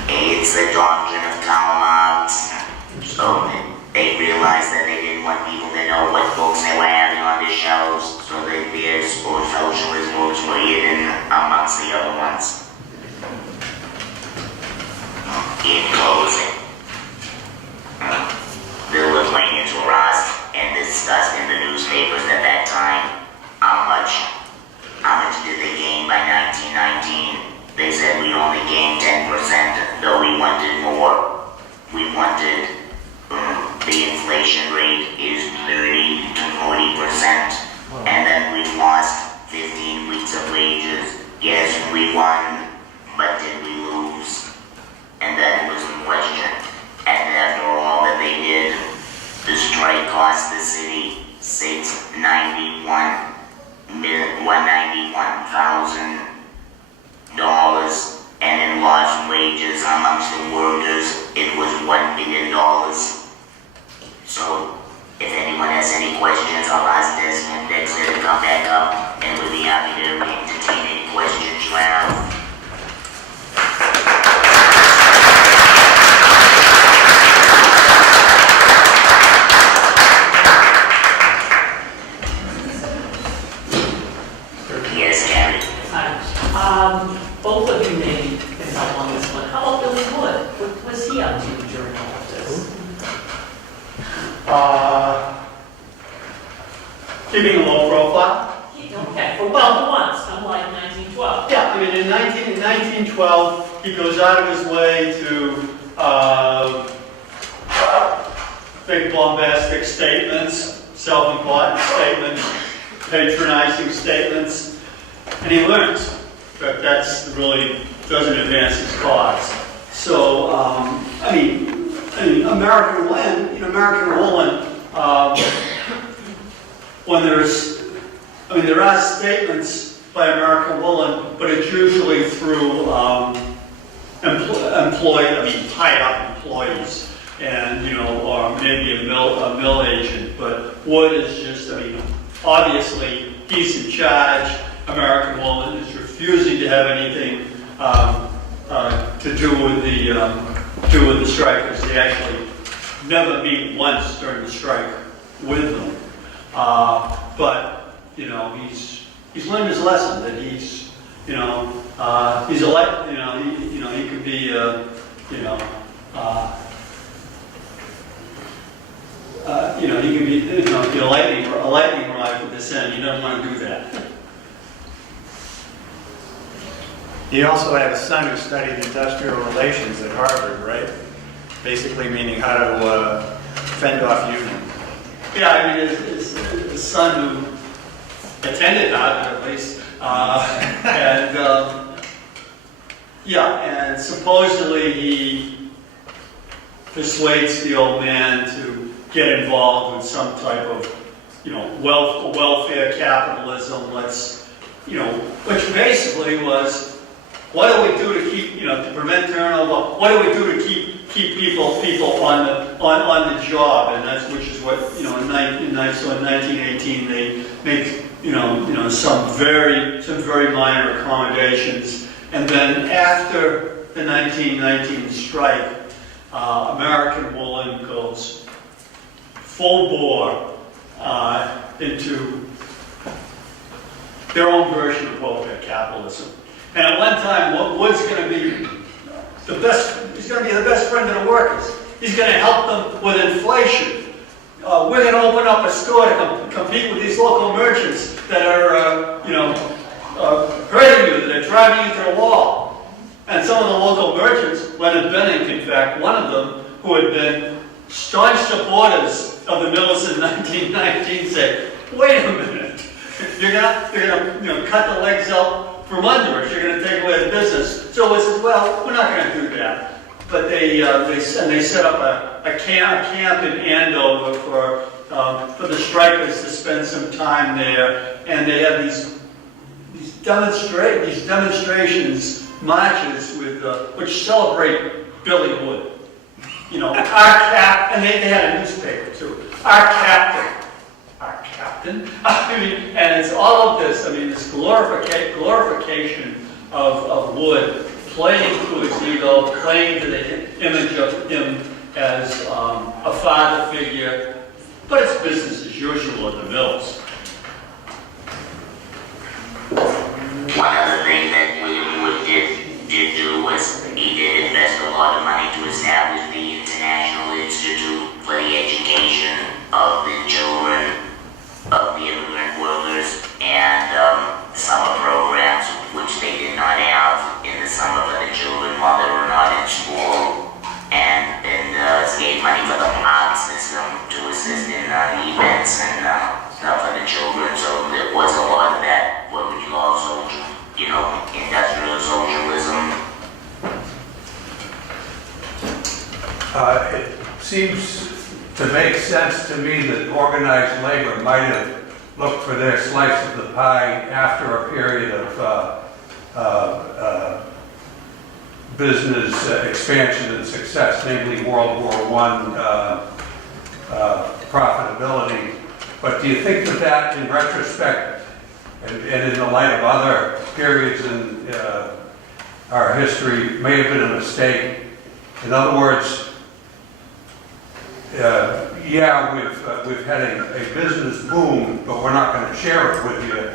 it's the doctrine of Karl Marx. So they realized that they didn't want people to know what books they were having on their shelves, so that their socialist books were hidden amongst the other ones. In closing, the Lithuanians were asked and discussed in the newspapers at that time how much did they gain by 1919. They said we only gained 10%, though we wanted more. We wanted the inflation rate is 30 to 40%, and then we lost 15 weeks of wages. Yes, we won, but did we lose? And that was the question. And after all that they did, the strike cost the city $191,000, and in lost wages amongst the workers, it was $1 billion. So, if anyone has any questions, I'll ask Desmond Dexter to come back up, and we'll be happy to entertain any questions you have. Yes, Gary. Hi. Both of you maybe can help on this one. How about Billy Wood? What was he up to during all of this? Keeping a low profile. Okay, for well, once, unlike 1912. Yeah, I mean, in 1912, he goes out of his way to big bombastic statements, self-important statements, patronizing statements, and he learns that that's really doesn't advance his cause. So, I mean, American Woolen, when there are statements by American Woolen, but it's usually through tied up employees, and or maybe a mill agent. But Wood is just, obviously he's in charge. American Woolen is refusing to have anything to do with the strikers. They actually never meet once during the strike with them. But he's learned his lesson that he's elect. He could be he can be a lightning rod with this end. He doesn't want to do that. He also had a son who studied industrial relations at Harvard, right? Basically meaning how to fend off unions. Yeah, his son who attended Harvard at least, and supposedly he persuades the old man to get involved with some type of, welfare capitalism. Which basically was, what do we do to keep, to prevent turnover? What do we do to keep people on the job? And which is what, in 1918 they make, some very minor accommodations. And then after the 1919 strike, American Woolen goes full bore into their own version of welfare capitalism. And at one time, Wood's going to be the best. He's going to be the best friend of the workers. He's going to help them with inflation. We're going to open up a store to compete with these local merchants that are, hurting you, that are driving you to the wall. And some of the local merchants, Leonard Benning, in fact, one of them, who had been staunch supporters of the mills in 1919, said, wait a minute, you're gonna cut the legs out from under us, you're gonna take away the business. So we said, well, we're not gonna do that. But they set up a camp in Andover for the strikers to spend some time there, and they had these demonstrations, marches which celebrate Billy Wood. You know, and they had a newspaper too. Our captain. I mean, and it's all of this. I mean, this glorification of Wood, playing to his ego, playing to the image of him as a father figure. But it's business as usual at the mills. One other thing that William Wood did do was he did invest a lot of money to establish the International Institute for the Education of the Children of the Immigrant Workers, and summer programs which they did not have in the summer for the children while they were not in school, and gave money for the park system to assist in events and stuff for the children. So there was a lot of that, what we call social, industrial socialism. It seems to make sense to me that organized labor might have looked for their slice of the pie after a period of business expansion and success, namely World War I profitability. But do you think that in retrospect, and in the light of other periods in our history, may have been a mistake? In other words, we've had a business boom, but we're not going to share it with you.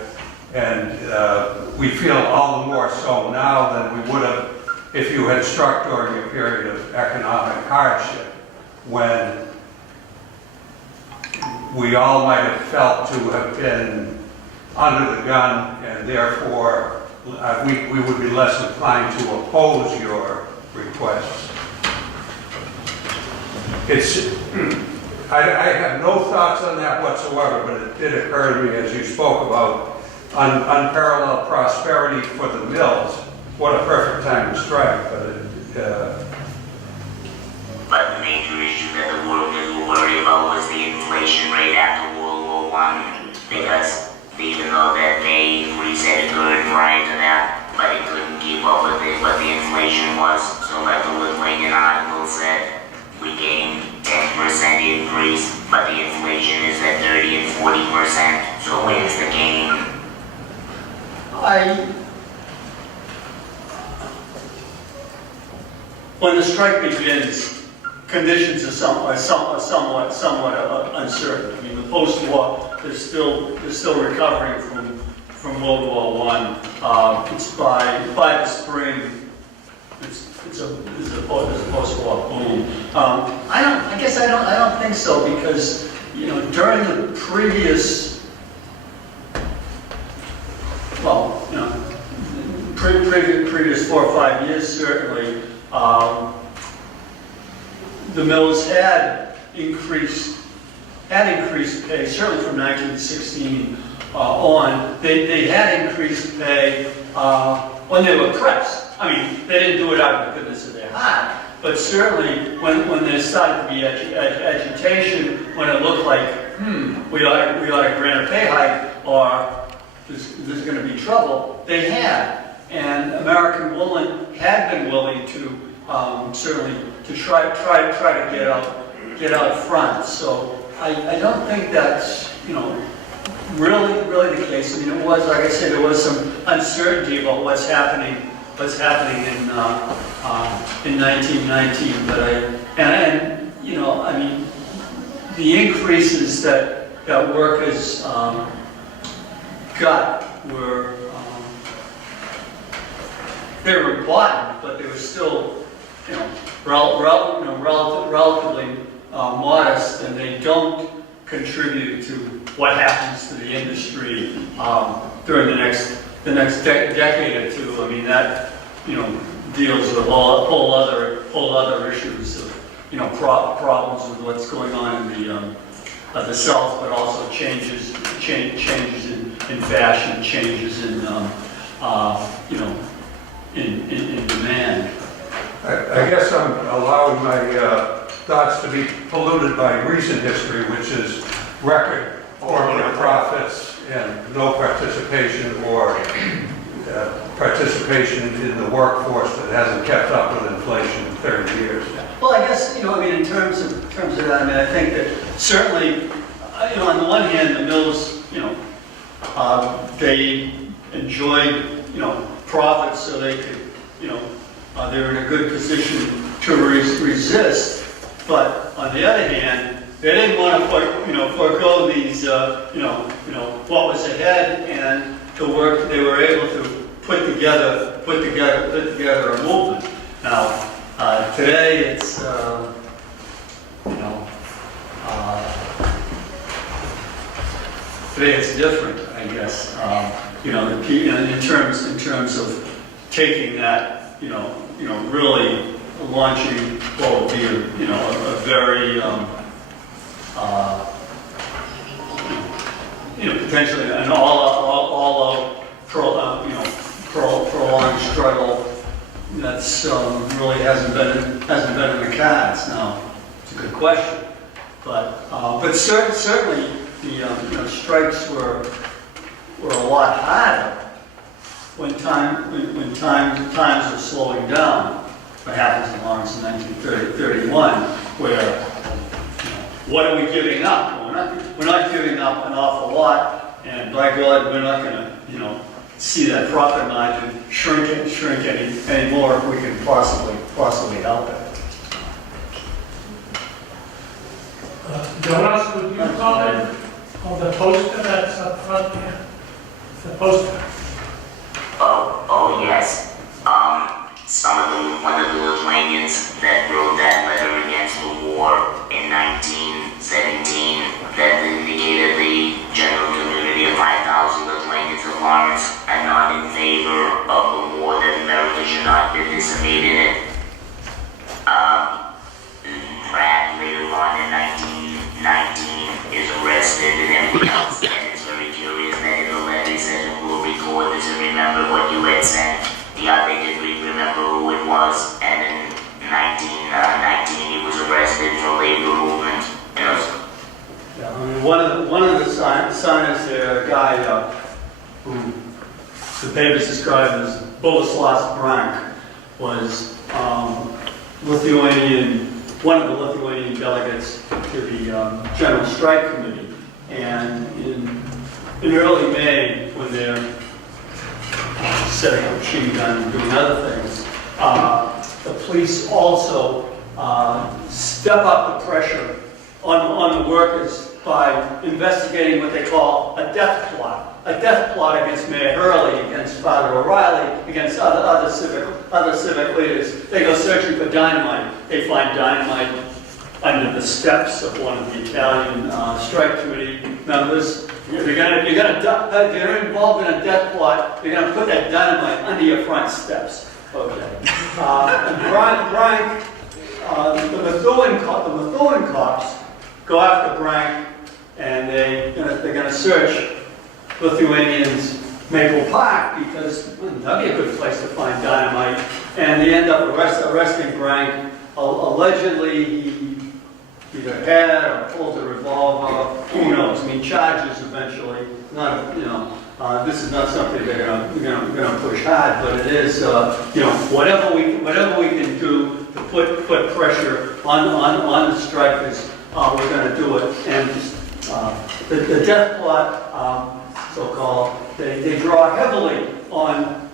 And we feel all the more so now than we would have if you had struck during a period of economic hardship, when we all might have felt to have been under the gun, and therefore we would be less inclined to oppose your requests. I have no thoughts on that whatsoever, but it did occur to me as you spoke about unparalleled prosperity for the mills. What a perfect time to strike, but But the major issue that the workers were worried about was the inflation rate after World War I, because even though that they reset it good prior to that, but it couldn't keep up with what the inflation was. So like the Lithuanian article said, we gained 10% increase, but the inflation is at 30 and 40%. So where's the gain? When the strike begins, conditions are somewhat uncertain. I mean, the post-war, they're still recovering from World War I. It's by the spring, it's a post-war boom. I guess I don't think so, because during the previous previous 4 or 5 years, certainly, the mills had increased pay, certainly from 1916 on. They had increased pay when they were pressed. I mean, they didn't do it out of the goodness of their heart, but certainly when there started to be agitation, when it looked like, we ought to grant a pay hike, or there's going to be trouble, they had. And American Woolen had been willing to certainly to try to get out front. So I don't think that's really the case. I mean, it was, like I said, there was some uncertainty about what's happening in 1919. But I mean, the increases that workers got were. They were important, but they were still, relatively modest, and they don't contribute to what happens to the industry during the next decade or two. I mean, that deals with whole other issues of, problems with what's going on in the South, but also changes in fashion, changes in, in demand. I guess I'm allowing my thoughts to be polluted by recent history, which is record corporate profits and no participation or participation in the workforce that hasn't kept up with inflation in 30 years. Well, I guess, in terms of that, I think that certainly, on the one hand, the mills, they enjoyed, profits, so they could, they were in a good position to resist. But on the other hand, they didn't want to, forego these, what was ahead and the work they were able to put together a movement. Now, today it's, today it's different, I guess. In terms of taking that, really launching what would be a very, potentially an all-out, prolonged struggle that's really hasn't been in the cards. Now, it's a good question, but certainly the strikes were a lot harder when times are slowing down. What happens in Lawrence in 1931, where what are we giving up? We're not giving up an awful lot, and by God, we're not going to see that profit margin shrink anymore if we can possibly help it. Jonas, would you comment on the poster that's up front here? The poster. Oh yes. One of the Lithuanians that wrote that letter against the war in 1917 that indicated the general community of 5,000 Lithuanians of Lawrence are not in favor of the war, that America should not participate in it. Pratt later on in 1919 is arrested and everything else, and it's very curious that in the letter he says, "We'll record this and remember what you had said." The other didn't remember who it was, and in 1919 he was arrested for labor movement. Yeah, I mean, one of the signers there, a guy who the papers described as Bolesław Brank, was one of the Lithuanian delegates to the General Strike Committee. And in early May, when they're setting up machine gun and doing other things, the police also step up the pressure on the workers by investigating what they call a death plot. A death plot against Mayor Hurley, against Father O'Reilly, against other civic leaders. They go searching for dynamite. They find dynamite under the steps of one of the Italian strike committee members. If you're involved in a death plot, you're going to put that dynamite under your front steps. Okay. And Brank, the Methuen cops go after Brank, and they're going to search Lithuanians' Maple Park because that'd be a good place to find dynamite. And they end up arresting Brank. Allegedly, he either had or pulled a revolver. Who knows? I mean, charges eventually. Not, this is not something they're going to push hard, but it is, whatever we can do to put pressure on the strikers, we're going to do it. And the death plot, so-called, they draw heavily on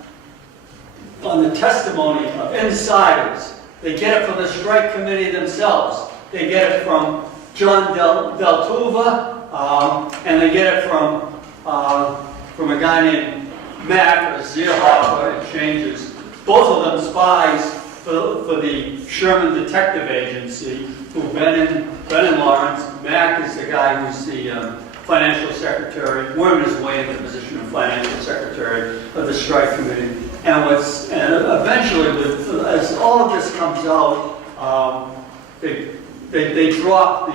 the testimony of insiders. They get it from the strike committee themselves. They get it from John Del Tuva, and they get it from a guy named Mack or Zierhofer. It changes. Both of them spies for the Sherman Detective Agency, who've been in Lawrence. Mack is the guy who's the financial secretary, wormed his way into the position of financial secretary of the strike committee. and eventually, as all of this comes out, they drop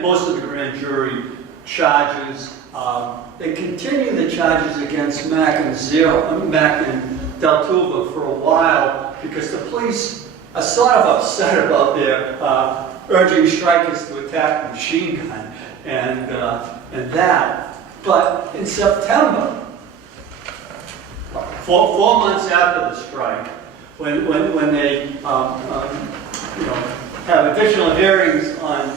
most of the grand jury charges. They continue the charges against Mac and Del Tuva for a while because the police are sort of upset about their urging strikers to attack the machine gun and that. But in September, 4 months after the strike, when they have additional hearings on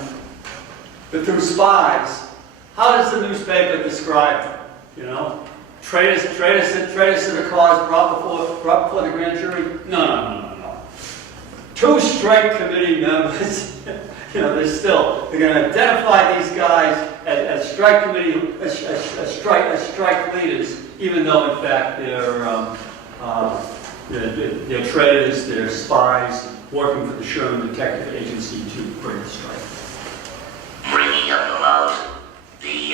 the two spies, how does the newspaper describe them? Traitors to the cause brought before the grand jury? No. 2 strike committee members. They're going to identify these guys as strike committee, as strike leaders, even though in fact they're traitors, they're spies working for the Sherman Detective Agency to bring the strike. Bringing up about the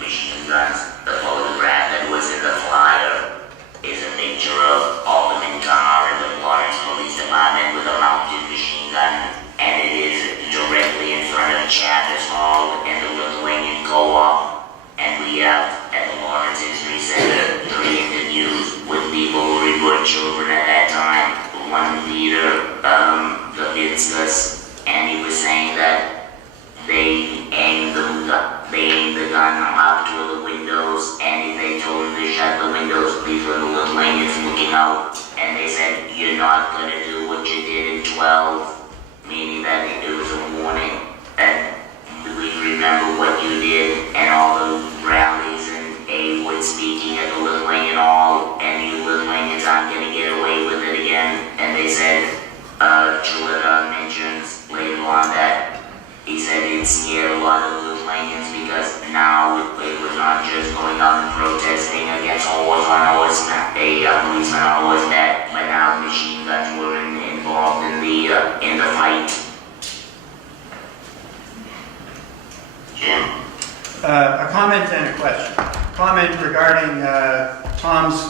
machine guns, the photograph that was in the flyer is a picture of Alderman Carr in the Lawrence Police Department with a mounted machine gun, and it is directly in front of Chathers Hall and the Lithuanian Co-op. And we have, at the Lawrence History Center, 3 interviews with people who were children at that time. One leader, the Vitzkas, and he was saying that they aimed the gun up to the windows, and they told him to shut the windows, these were the Lithuanians looking out, and they said, you're not going to do what you did in 12, meaning that it was a warning, and we remember what you did, and all the rallies, and Abe was speaking at the Lithuanian Hall, and you Lithuanians aren't going to get away with it again, and they said, Julita mentions later on that he said it scared a lot of Lithuanians because now it was not just going out and protesting against horse on horseback, policemen on horseback, but now machine guns were involved in the fight. Jim? A comment and a question. Comment regarding Tom's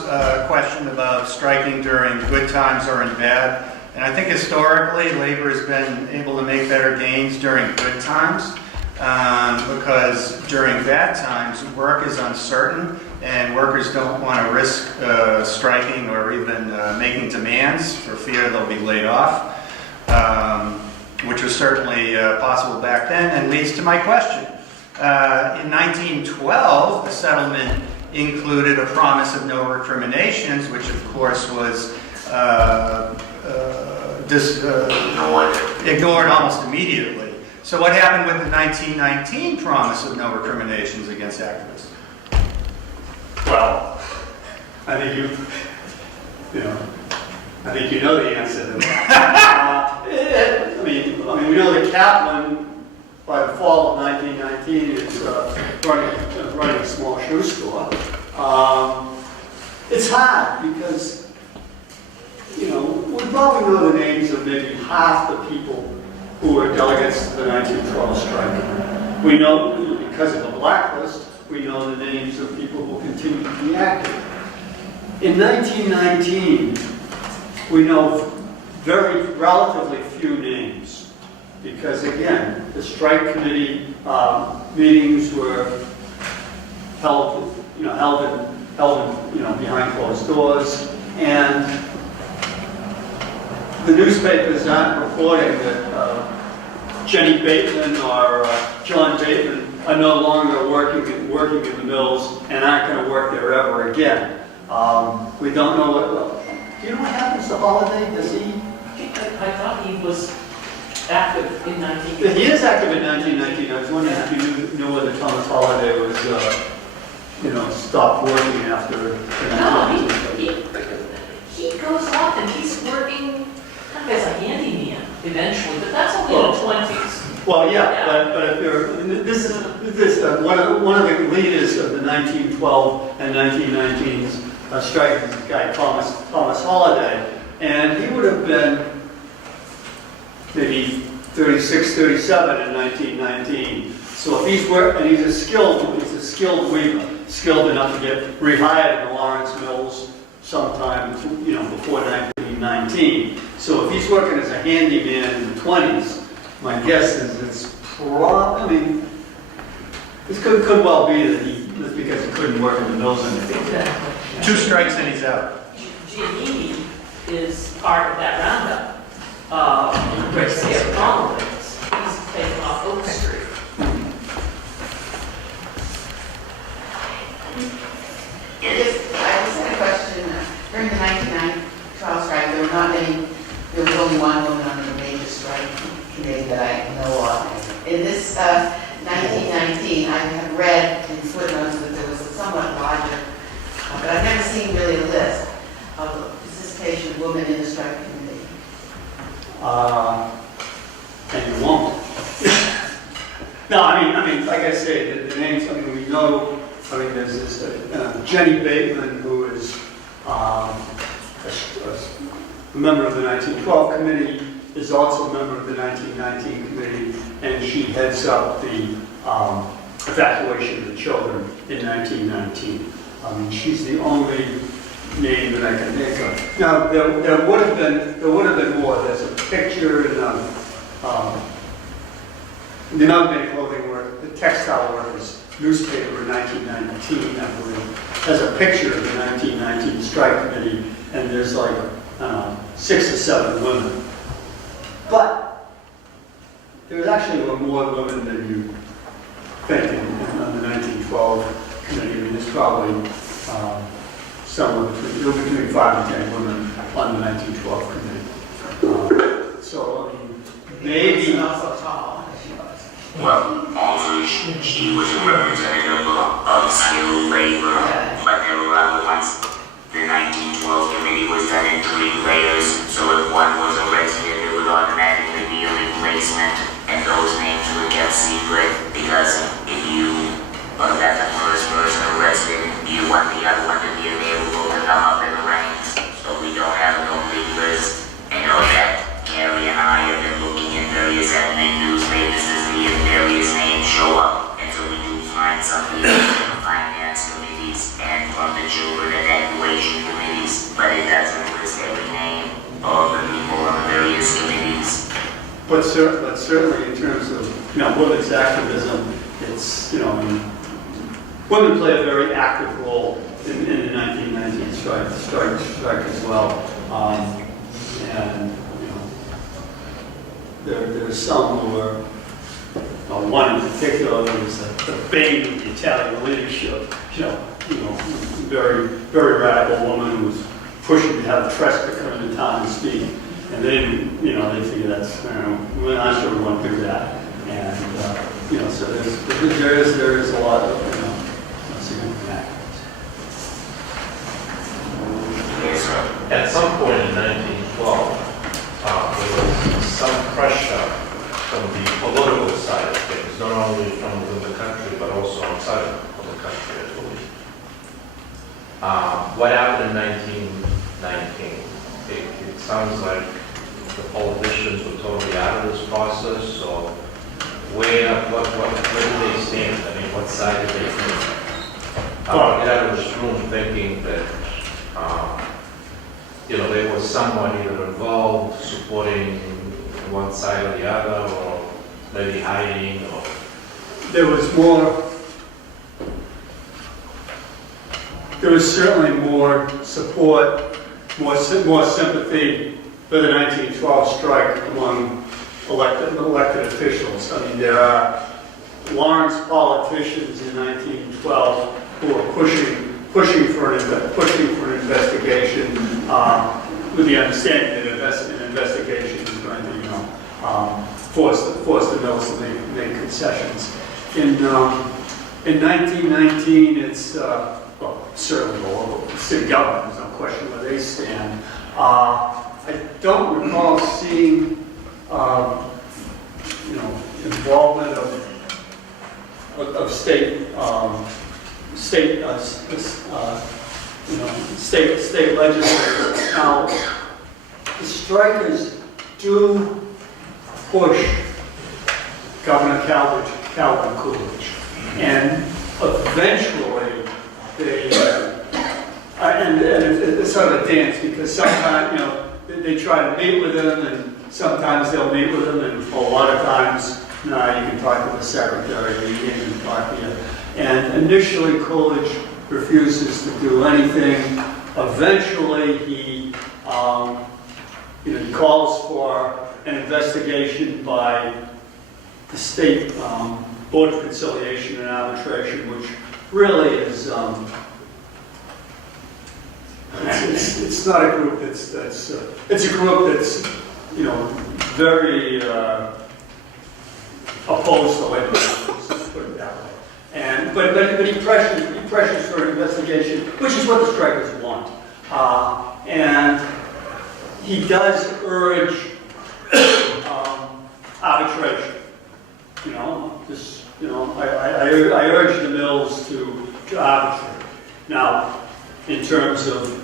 question about striking during good times or in bad. And I think historically, labor has been able to make better gains during good times because during bad times, work is uncertain and workers don't want to risk striking or even making demands for fear they'll be laid off, which was certainly possible back then and leads to my question. In 1912, the settlement included a promise of no recriminations, which of course was ignored almost immediately. So what happened with the 1919 promise of no recriminations against activists? Well, I think you know the answer to that. I mean, we know that Kaplan, by the fall of 1919, is running a small shoe store. It's hard because, we probably know the names of maybe half the people who were delegates to the 1912 strike. We know, because of the blacklist, we know the names of people who continue to be active. In 1919, we know relatively few names, because again, the strike committee meetings were held behind closed doors, and the newspapers aren't reporting that Jenny Bateman or John Bateman are no longer working in the mills and aren't going to work there ever again. We don't know what. Do you know what happens to Holiday? Does he? I thought he was active in 1919. He is active in 1919. I was wondering if you knew whether Thomas Holiday was, stopped working after. No, he goes off and he's working as a handyman eventually, but that's only in the 20s. Well, yeah, but if this is one of the leaders of the 1912 and 1919 strike, is a guy Thomas Holiday, and he would have been maybe 36, 37 in 1919. So if he's a skilled weaver, skilled enough to get rehired in the Lawrence Mills sometime, before 1919. So if he's working as a handyman in the 20s, my guess is it's this could well be that that's because he couldn't work in the mills anymore. Exactly. 2 strikes and he's out. Giannini is part of that roundup. Rick Collins, he's taken off Oak Street. Yes. I just had a question. During the 1912 strike, there was only one woman on the major strike committee that I know of. In this 1919, I have read in footnotes that there was a somewhat larger, but I've never seen really a list of the participation of women in the strike committee. And you won't. No, I mean, like I say, the names, we know, there's this Jenny Bateman, who is a member of the 1912 committee, is also a member of the 1919 committee, and she heads up the evacuation of the children in 1919. She's the only name that I can think of. Now, there would have been more. There's a picture in the Unmade Clothing Work, the Textile Workers newspaper in 1919, I believe, has a picture of the 1919 strike committee, and there's like 6 or 7 women. But there actually were more women than you think on the 1912 committee. There's probably somewhere between 5 and 10 women on the 1912 committee. Maybe. She was also tall, as she was. Well, also she was a representative of skilled labor, but there were other ones. The 1912 committee was done in 3 layers, so if one was arrested, it would automatically be a replacement, and those names were kept secret, because if you got the first person arrested, you want the other one to be available to come up in the ranks, so we don't have no big list. I know that Gary and I have been looking at various ethnic newspapers to see if various names show up, and so we do find some people in the finance committees and from the children evacuation committees, but it doesn't list every name of the people on the various committees. But certainly in terms of women's activism, it's women play a very active role in the 1919 strike as well, and there's some who are, one in particular who was the bane of the Italian leadership, very, very radical woman who was pushing to have Tresca come into town and speak. And then, they figure that's, we're not sure we want to do that. And, so there is a lot of, significant actors. Yes, sir. At some point in 1912, there was some pressure from the political side of things, not only from within the country, but also outside of the country, I believe. What happened in 1919? It sounds like the politicians were totally out of this process, so where do they stand? I mean, what side do they think? I don't get out of this room thinking that, there was someone either involved, supporting one side or the other, or maybe hiding, or... There was certainly more support, more sympathy for the 1912 strike among elected officials. I mean, there are Lawrence politicians in 1912 who are pushing for an investigation with the understanding that an investigation is going to, force the mills to make concessions. In 1919, it's certainly the local city government. There's no question where they stand. I don't recall seeing, involvement of state legislators. Now, the strikers do push Governor Calvin Coolidge, and eventually they, And it's sort of a dance, because sometimes, you know, they try to meet with him, and sometimes they'll meet with him, and a lot of times, no, you can talk to the secretary, you can talk to you. And initially, Coolidge refuses to do anything. Eventually, he calls for an investigation by the State Board of Conciliation and Arbitration, which really is, it's not a group it's a group that's, you know, very opposed to labor relations, let's put it that way. And, but he pressures for an investigation, which is what the strikers want. And he does urge arbitration. You know, this, you know, I urge the mills to arbitrate. Now, in terms of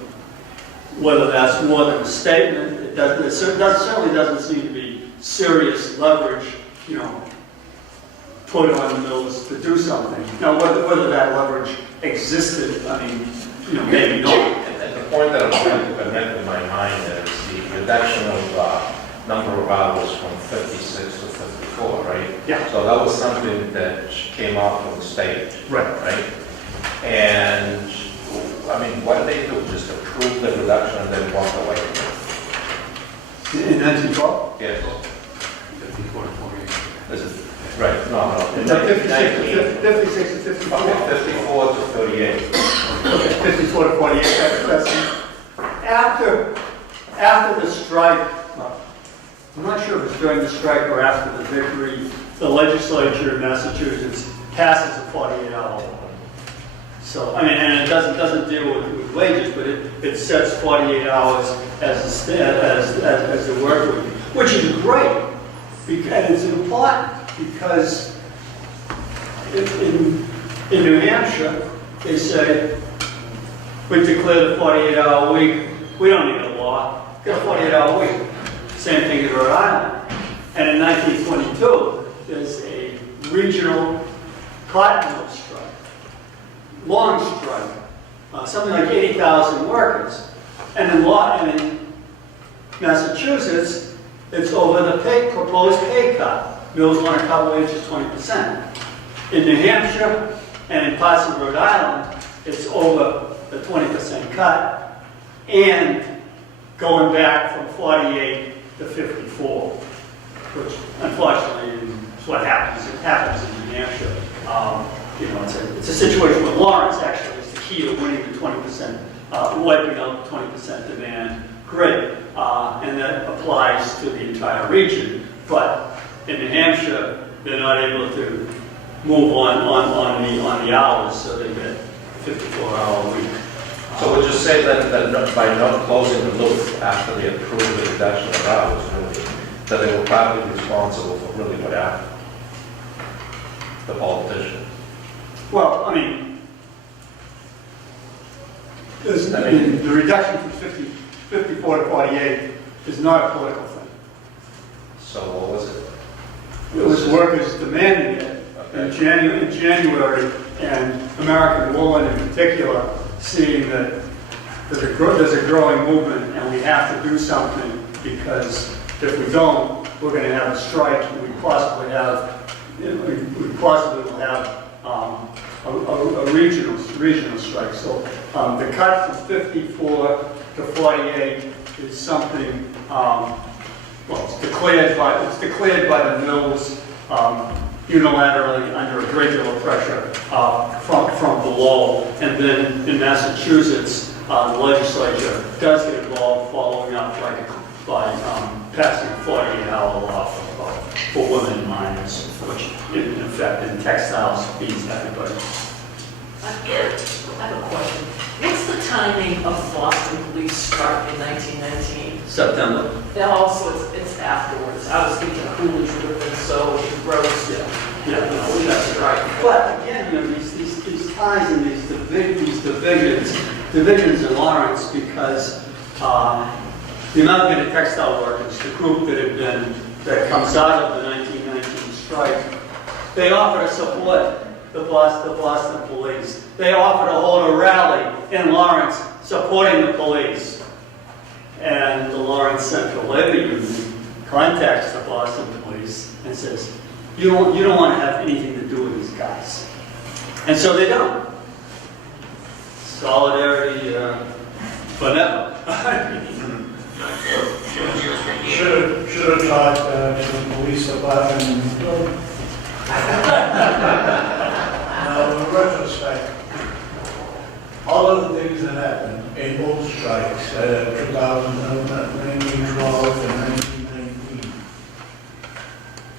whether that's more than a statement, it certainly doesn't seem to be serious leverage, you know, put on the mills to do something. Now, whether that leverage existed, I mean, you know, maybe not. And the point that I'm trying to connect in my mind is the reduction of number of hours from 56 to 54, right? Yeah. So that was something that came out from the state. Right. Right? And, I mean, what did they do? Just approve the reduction and then walk away? In 1912? Yes. 54 to 48. Is it? Right, no. In 56 to 54. Okay, 54 to 38. Okay, 54 to 48, that's after the strike, I'm not sure if it was during the strike or after the victory, the legislature in Massachusetts passes a 48-hour law. So, I mean, and it doesn't deal with wages, but it sets 48 hours as the work week, which is great, and it's important because in New Hampshire, they say, we declare the 48-hour week, we don't need a law, get a 48-hour week. Same thing in Rhode Island. And in 1922, there's a regional cotton mill strike, long strike, something like 80,000 workers. And in Massachusetts, it's over the proposed pay cut. Mills want to cut wages 20%. In New Hampshire and in parts of Rhode Island, it's over the 20% cut and going back from 48 to 54, which unfortunately is what happens. It happens in New Hampshire. You know, it's a situation where Lawrence actually is the key to winning the 20%, wiping out the 20% demand. Great, and that applies to the entire region. But in New Hampshire, they're not able to move on the hours, so they get a 54-hour week. So would you say that by not closing the loop after they approved the reduction of hours, really, that they were probably responsible for really what happened? The politician. Well, I mean, the reduction from 54 to 48 is not a political thing. So what was it? It was workers demanding it in January, and American Woolen in particular, seeing that there's a growing movement and we have to do something, because if we don't, we're going to have a strike, and we possibly will have a regional strike. So the cut from 54 to 48 is something, well, it's declared by the mills unilaterally under a great deal of pressure from below. And then in Massachusetts, the legislature does get involved, following up by passing a 48-hour law for women miners, which in effect in textiles means everybody. I have a question. What's the timing of the Boston police strike in 1919? September. And also, it's afterwards. I was thinking Coolidge would have been so engrossed in, that's right. But again, you know, these ties and these divisions in Lawrence, because the Amalgamated Textile Workers, the group that comes out of the 1919 strike, they offer to support the Boston police. They offer to hold a rally in Lawrence supporting the police. And the Lawrence Central Labor Union contacts the Boston Police and says, you don't want to have anything to do with these guys. And so they don't. Solidarity forever. Should have talked to the police department. Now, in retrospect, all of the things that happened in both strikes, 1912 and 1919,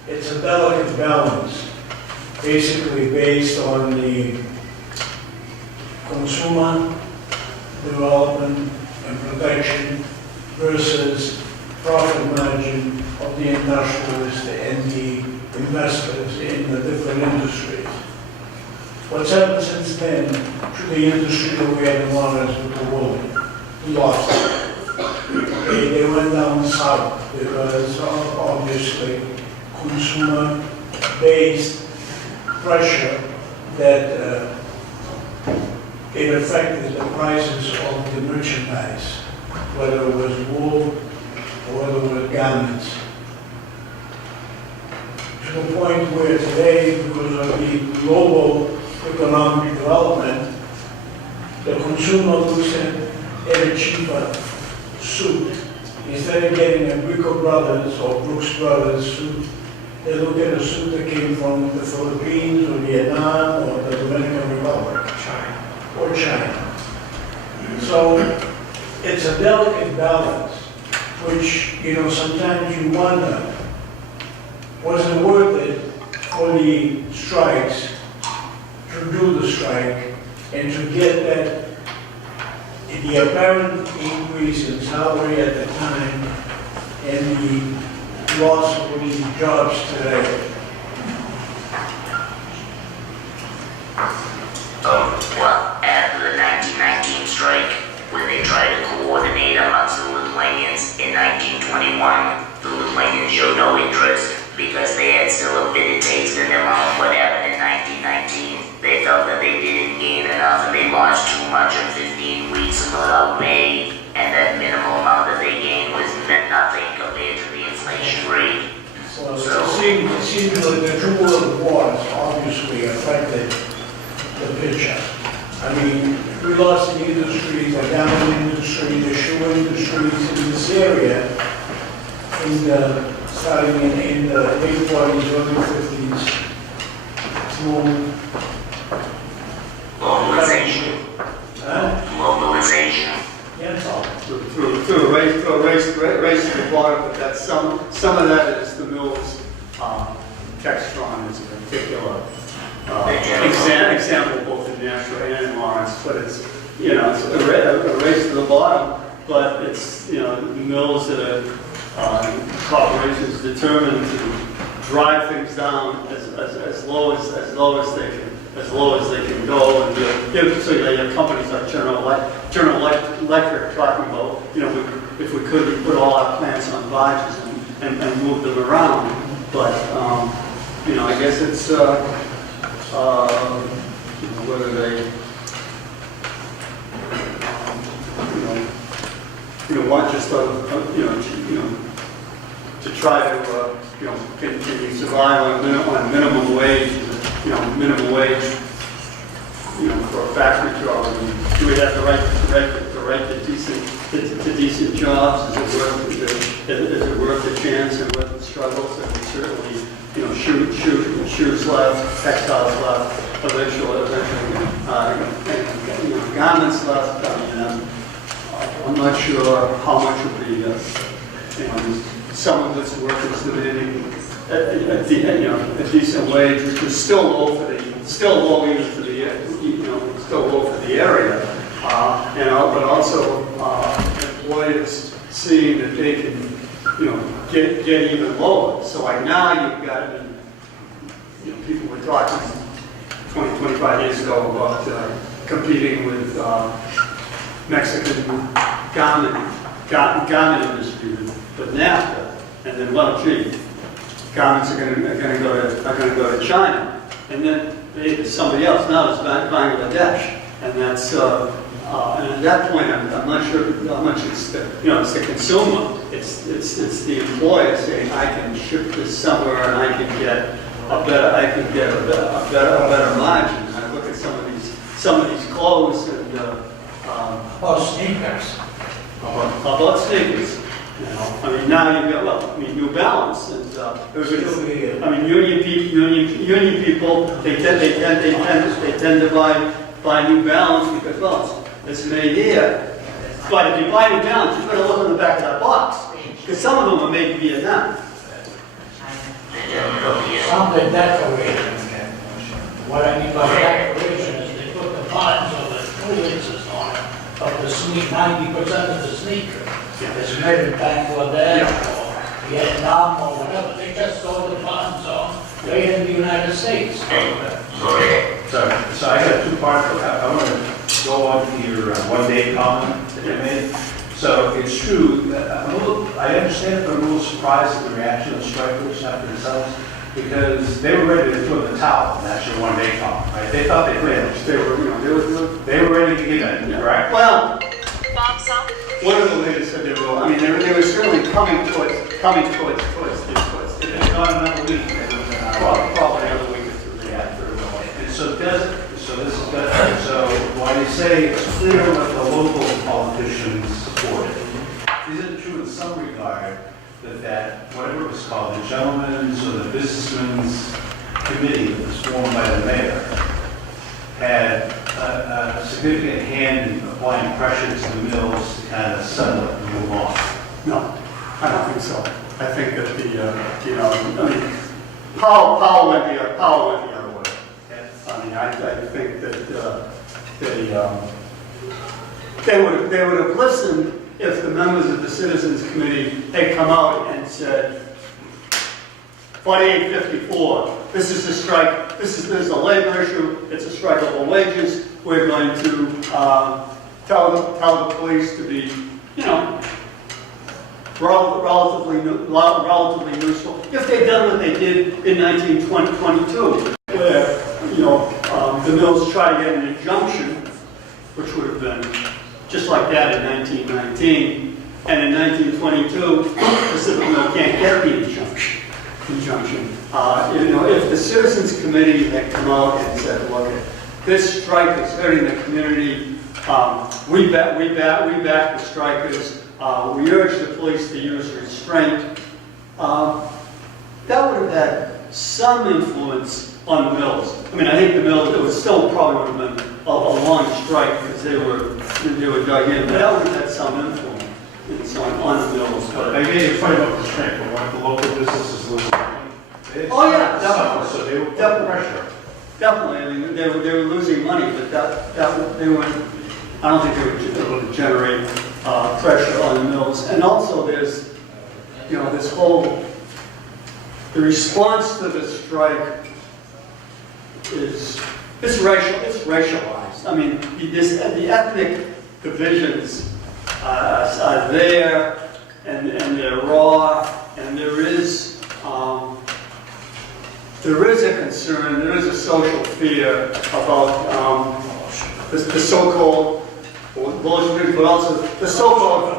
it's a delicate balance, basically based on the consumer development and protection versus profit margin of the industrialists and the investors in the different industries. What's happened since then to the industry that we had in Lawrence with the wool? We lost it. They went down south because of obviously consumer-based pressure that it affected the prices of the merchandise, whether it was wool or whether it was garments. To the point where today, because of the global economic development, the consumer looks at a cheaper suit. Instead of getting a Brico Brothers or Brooks Brothers suit, they look at a suit that came from the Philippines or Vietnam or the Dominican Republic. Or China. So it's a delicate balance, which, sometimes you wonder, was it worth it for the strikes to do the strike and to get that, the apparent increase in salary at the time and the loss of these jobs today? Well, after the 1919 strike, when they tried to coordinate amongst the Lithuanians in 1921, the Lithuanians showed no interest because they had still a bitter taste in their mouth what happened in 1919. They felt that they didn't gain enough and they lost too much in 15 weeks without pay, and that minimal amount that they gained was meant nothing compared to the inflation rate. Well, it seems like the two world wars obviously affected the picture. I mean, we lost the industries, the garment industry, the shoe industries in this area starting in the late 40s, early 50s. Globalization. Globalization. Yes. Through a race to the bottom, but that's some of that is the Mills Textron is a particular example both in Nashua and in Lawrence, but it's, it's a race to the bottom, but it's, the mills that are corporations determined to drive things down as low as they can go, and so you have companies like General Electric talking about, if we could, we put all our plants on barges and move them around, but I guess it's whether they want just to try to continue to survive on a minimum wage, for a factory job. I mean, do we have the right to decent jobs? Is it worth the chance and worth the struggles? And we certainly, shoes left, textiles left, eventually, garments left. I mean, I'm not sure how much of the, some of this work is demanding a decent wage, which is still low even for the, still low for the area, but also employers seeing that they can, get even lower. So like now you've got, people were talking 20, 25 years ago about competing with Mexican garment industry with NAFTA, and then, garments are going to go to China, and then somebody else now is Bangladesh, and that's And at that point, I'm not sure how much it's the, it's the consumer, it's the employer saying, I can ship this somewhere and I can get a better margin. I look at some of these clothes and, Or sneakers. about sneakers, I mean, now you've got, New Balance, and, union people, they tend to buy New Balance because, well, it's made here. But if you buy New Balance, you've got to look on the back of that box, because some of them are made in Vietnam. Some of the decoration. What I mean by decoration is they put the buttons or the toolboxes on it of the sneak, 90% of the sneaker. It's made in Bangladesh or Vietnam or whatever. They just throw the buttons on, made in the United States. So I got two parts. I want to go on to your one-day comment that you made. So it's true that I understand, but I'm a little surprised at the reaction of the strikers after themselves, because they were ready to throw the towel, and that's your one-day comment, right? They thought they finished. They were ready to give in, correct? Well, one of the leaders said they were, they were certainly coming towards It's gone another week. probably another week or two. And so while you say it's clear that the local politicians support it, is it true in some regard that whatever it was called, the gentleman's or the businessman's committee that was formed by the mayor had a significant hand in applying pressure to the mills to kind of settle it and move on? No, I don't think so. I think that Powell went the other way. I think that they would have listened if the members of the Citizens Committee had come out and said, 4854, this is a strike, this is a labor issue, it's a strike over wages, we're going to tell the police to be, relatively neutral. If they'd done what they did in 1922, where, the mills tried to get an injunction, which would have been just like that in 1919, and in 1922, Pacific Mill can't get the injunction. If the Citizens Committee had come out and said, look, this strike is hurting the community, we back the strikers, we urge the police to use restraint, that would have had some influence on the mills. I think the mills, it would still probably would have been a long strike because they were dug in, but that would have had some influence on the mills. But I made a point about restraint, but weren't the local businesses losing money? Oh, yeah, definitely. So they were putting pressure. Definitely, they were losing money, but they weren't. I don't think they were able to generate pressure on the mills. And also, there's this whole the response to the strike is racialized. The ethnic divisions are there, and they're raw, and there is a concern, there is a social fear about the so-called Bolshevik, but also the so-called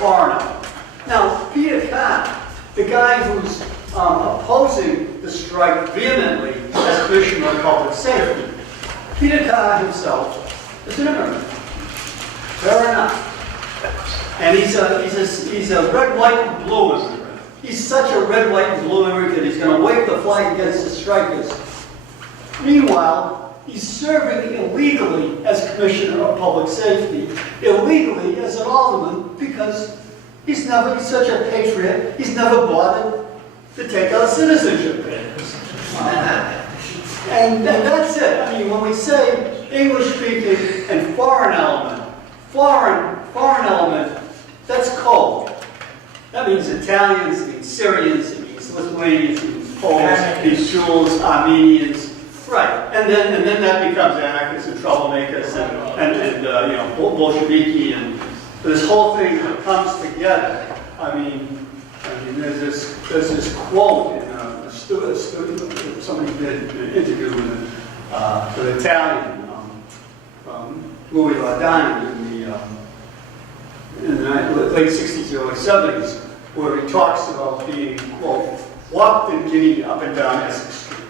foreigner. Now, Peter Kahn, the guy who's opposing the strike vehemently as Commissioner of Public Safety, Peter Kahn himself is an immigrant. Fair enough. And he's a red, white, and blue immigrant. He's such a red, white, and blue immigrant, he's going to wave the flag against the strikers. Meanwhile, he's serving illegally as Commissioner of Public Safety, illegally as an alderman, because he's such a patriot, he's never bothered to take out citizenship papers. And that's it. When we say English-speaking and foreign element, that's code. That means Italians, it means Syrians, it means Lithuanians, it means Poles, it means Jews, Armenians. Right. And then that becomes anarchists and troublemakers and Bolsheviki, and this whole thing that comes together. There's this quote in somebody did an interview with an Italian Louis Lardon in the late 60s, early 70s, where he talks about being, quote, walked in Guinea up and down Essex Street.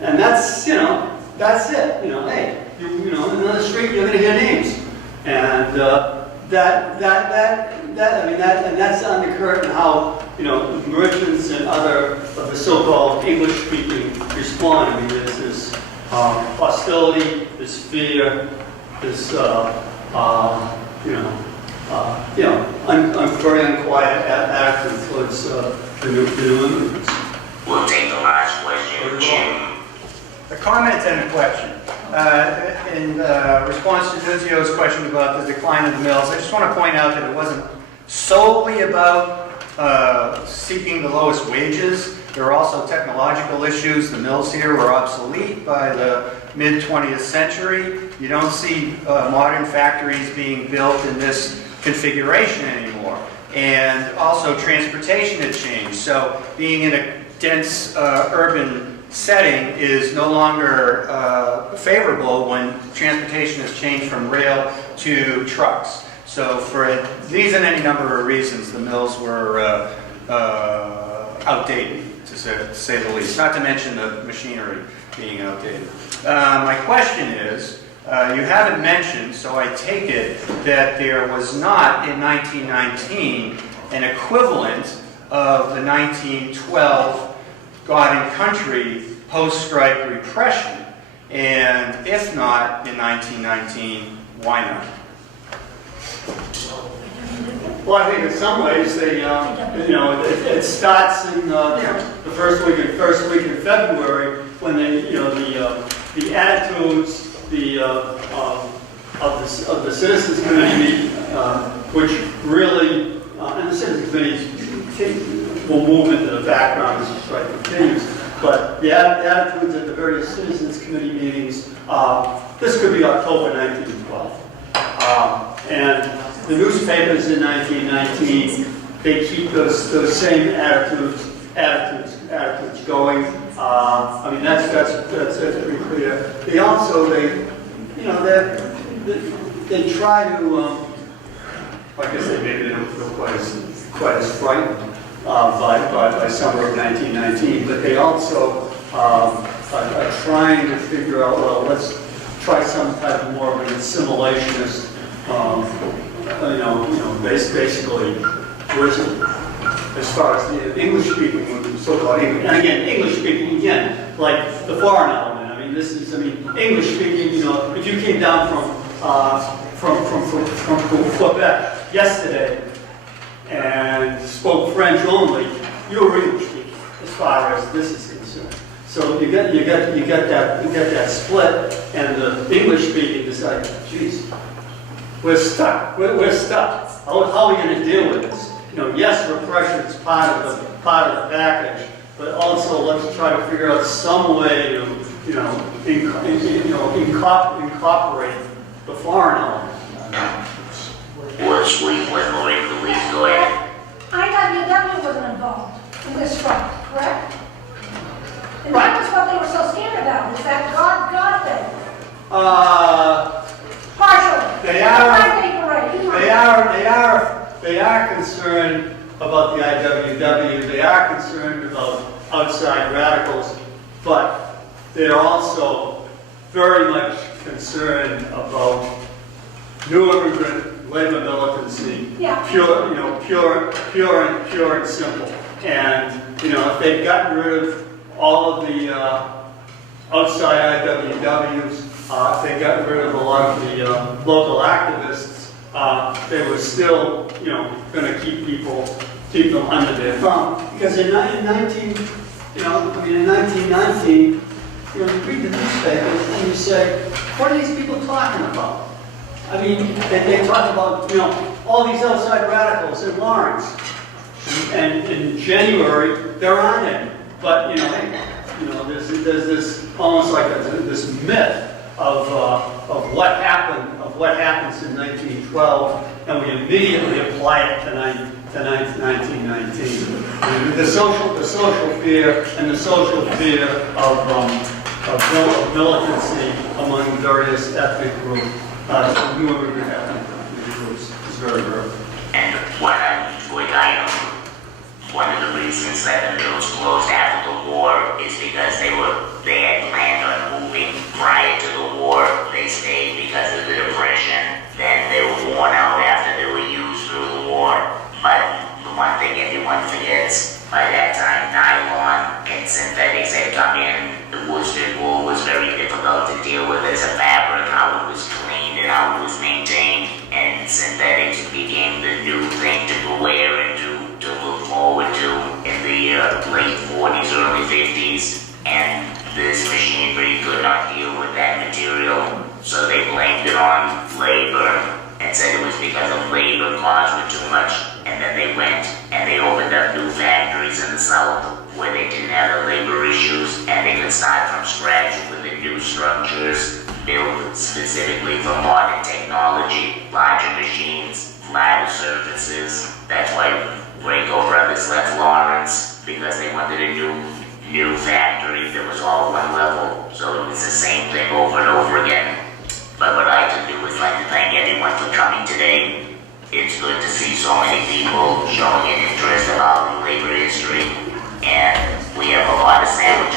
And that's, that's it. Hey, you know, in another street, you're going to hear names. And that's undercurrent how, merchants and other of the so-called English-speaking respond. I mean, there's this hostility, this fear, this, very unquiet attitude towards the new immigrants. We'll take the last question, Jim. A comment and a question. In response to Nunzio's question about the decline of the mills, I just want to point out that it wasn't solely about seeking the lowest wages. There are also technological issues. The mills here were obsolete by the mid-20th century. You don't see modern factories being built in this configuration anymore. And also transportation had changed. So being in a dense urban setting is no longer favorable when transportation has changed from rail to trucks. So for these and any number of reasons, the mills were outdated, to say the least, not to mention the machinery being outdated. My question is, you haven't mentioned, so I take it that there was not in 1919 an equivalent of the 1912 God and Country post-strike repression, and if not in 1919, why not? Well, I think in some ways they, it starts in the first week in February when they, the attitudes of the Citizens Committee, which really, and the Citizens Committee will move into the background as the strike continues. But the attitudes at the various Citizens Committee meetings, this could be October 1912. And the newspapers in 1919, they keep those same attitudes going. I mean, that's pretty clear. They also, they try to, I guess maybe they don't feel quite as frightened by summer of 1919, but they also are trying to figure out, well, let's try some type of more of an assimilationist, basically wisdom as far as the English-speaking, so-called English, and again, English-speaking, again, like the foreign element. I mean, English-speaking, if you came down from Quebec yesterday and spoke French only, you were English-speaking as far as this is concerned. So you get that split, and the English-speaking decide, geez, we're stuck. We're stuck. How are we going to deal with this? Yes, repression is part of the package, but also let's try to figure out some way to, incorporate the foreign element. What's Leland, Lori, please go ahead. IWW wasn't involved in this strike, correct? And that was what they were so scared about, is that God thing. Partially. They are concerned about the IWW. They are concerned about outside radicals, but they're also very much concerned about new immigrant labor militancy, pure and simple. And if they've gotten rid of all of the outside IWWs, if they got rid of a lot of the local activists, they were still, going to keep them under their thumb. Because in 1919, you read the newspapers and you say, what are these people talking about? I mean, they talk about, all these outside radicals in Lawrence. And in January, there aren't any. But, there's this almost like this myth of what happens in 1912, and we immediately apply it to 1919. And the social fear and the social fear of of militancy among various ethnic groups. So we were very happy with the groups. It's very rare. And one unusual item, one of the reasons that the mills closed after the war is because they had planned on moving prior to the war. They stayed because of the Depression. Then they were worn out after they were used through the war. But the one thing everyone forgets, by that time nylon and synthetics had come in. The worsted wool was very difficult to deal with as a fabric, how it was cleaned and how it was maintained. And synthetics became the new thing to wear and to look forward to in the late 40s, early 50s. And this machinery could not deal with that material, so they blamed it on labor and said it was because of labor costs were too much. And then they went and they opened up new factories in the South where they didn't have the labor issues and they could start from scratch with the new structures built specifically for modern technology, larger machines, flatter surfaces. That's why Graco Brothers left Lawrence, because they wanted a new factory that was all one level. So it was the same thing over and over again. But what I can do is like to thank everyone for coming today. It's good to see so many people showing an interest about labor history. And we have a lot of samples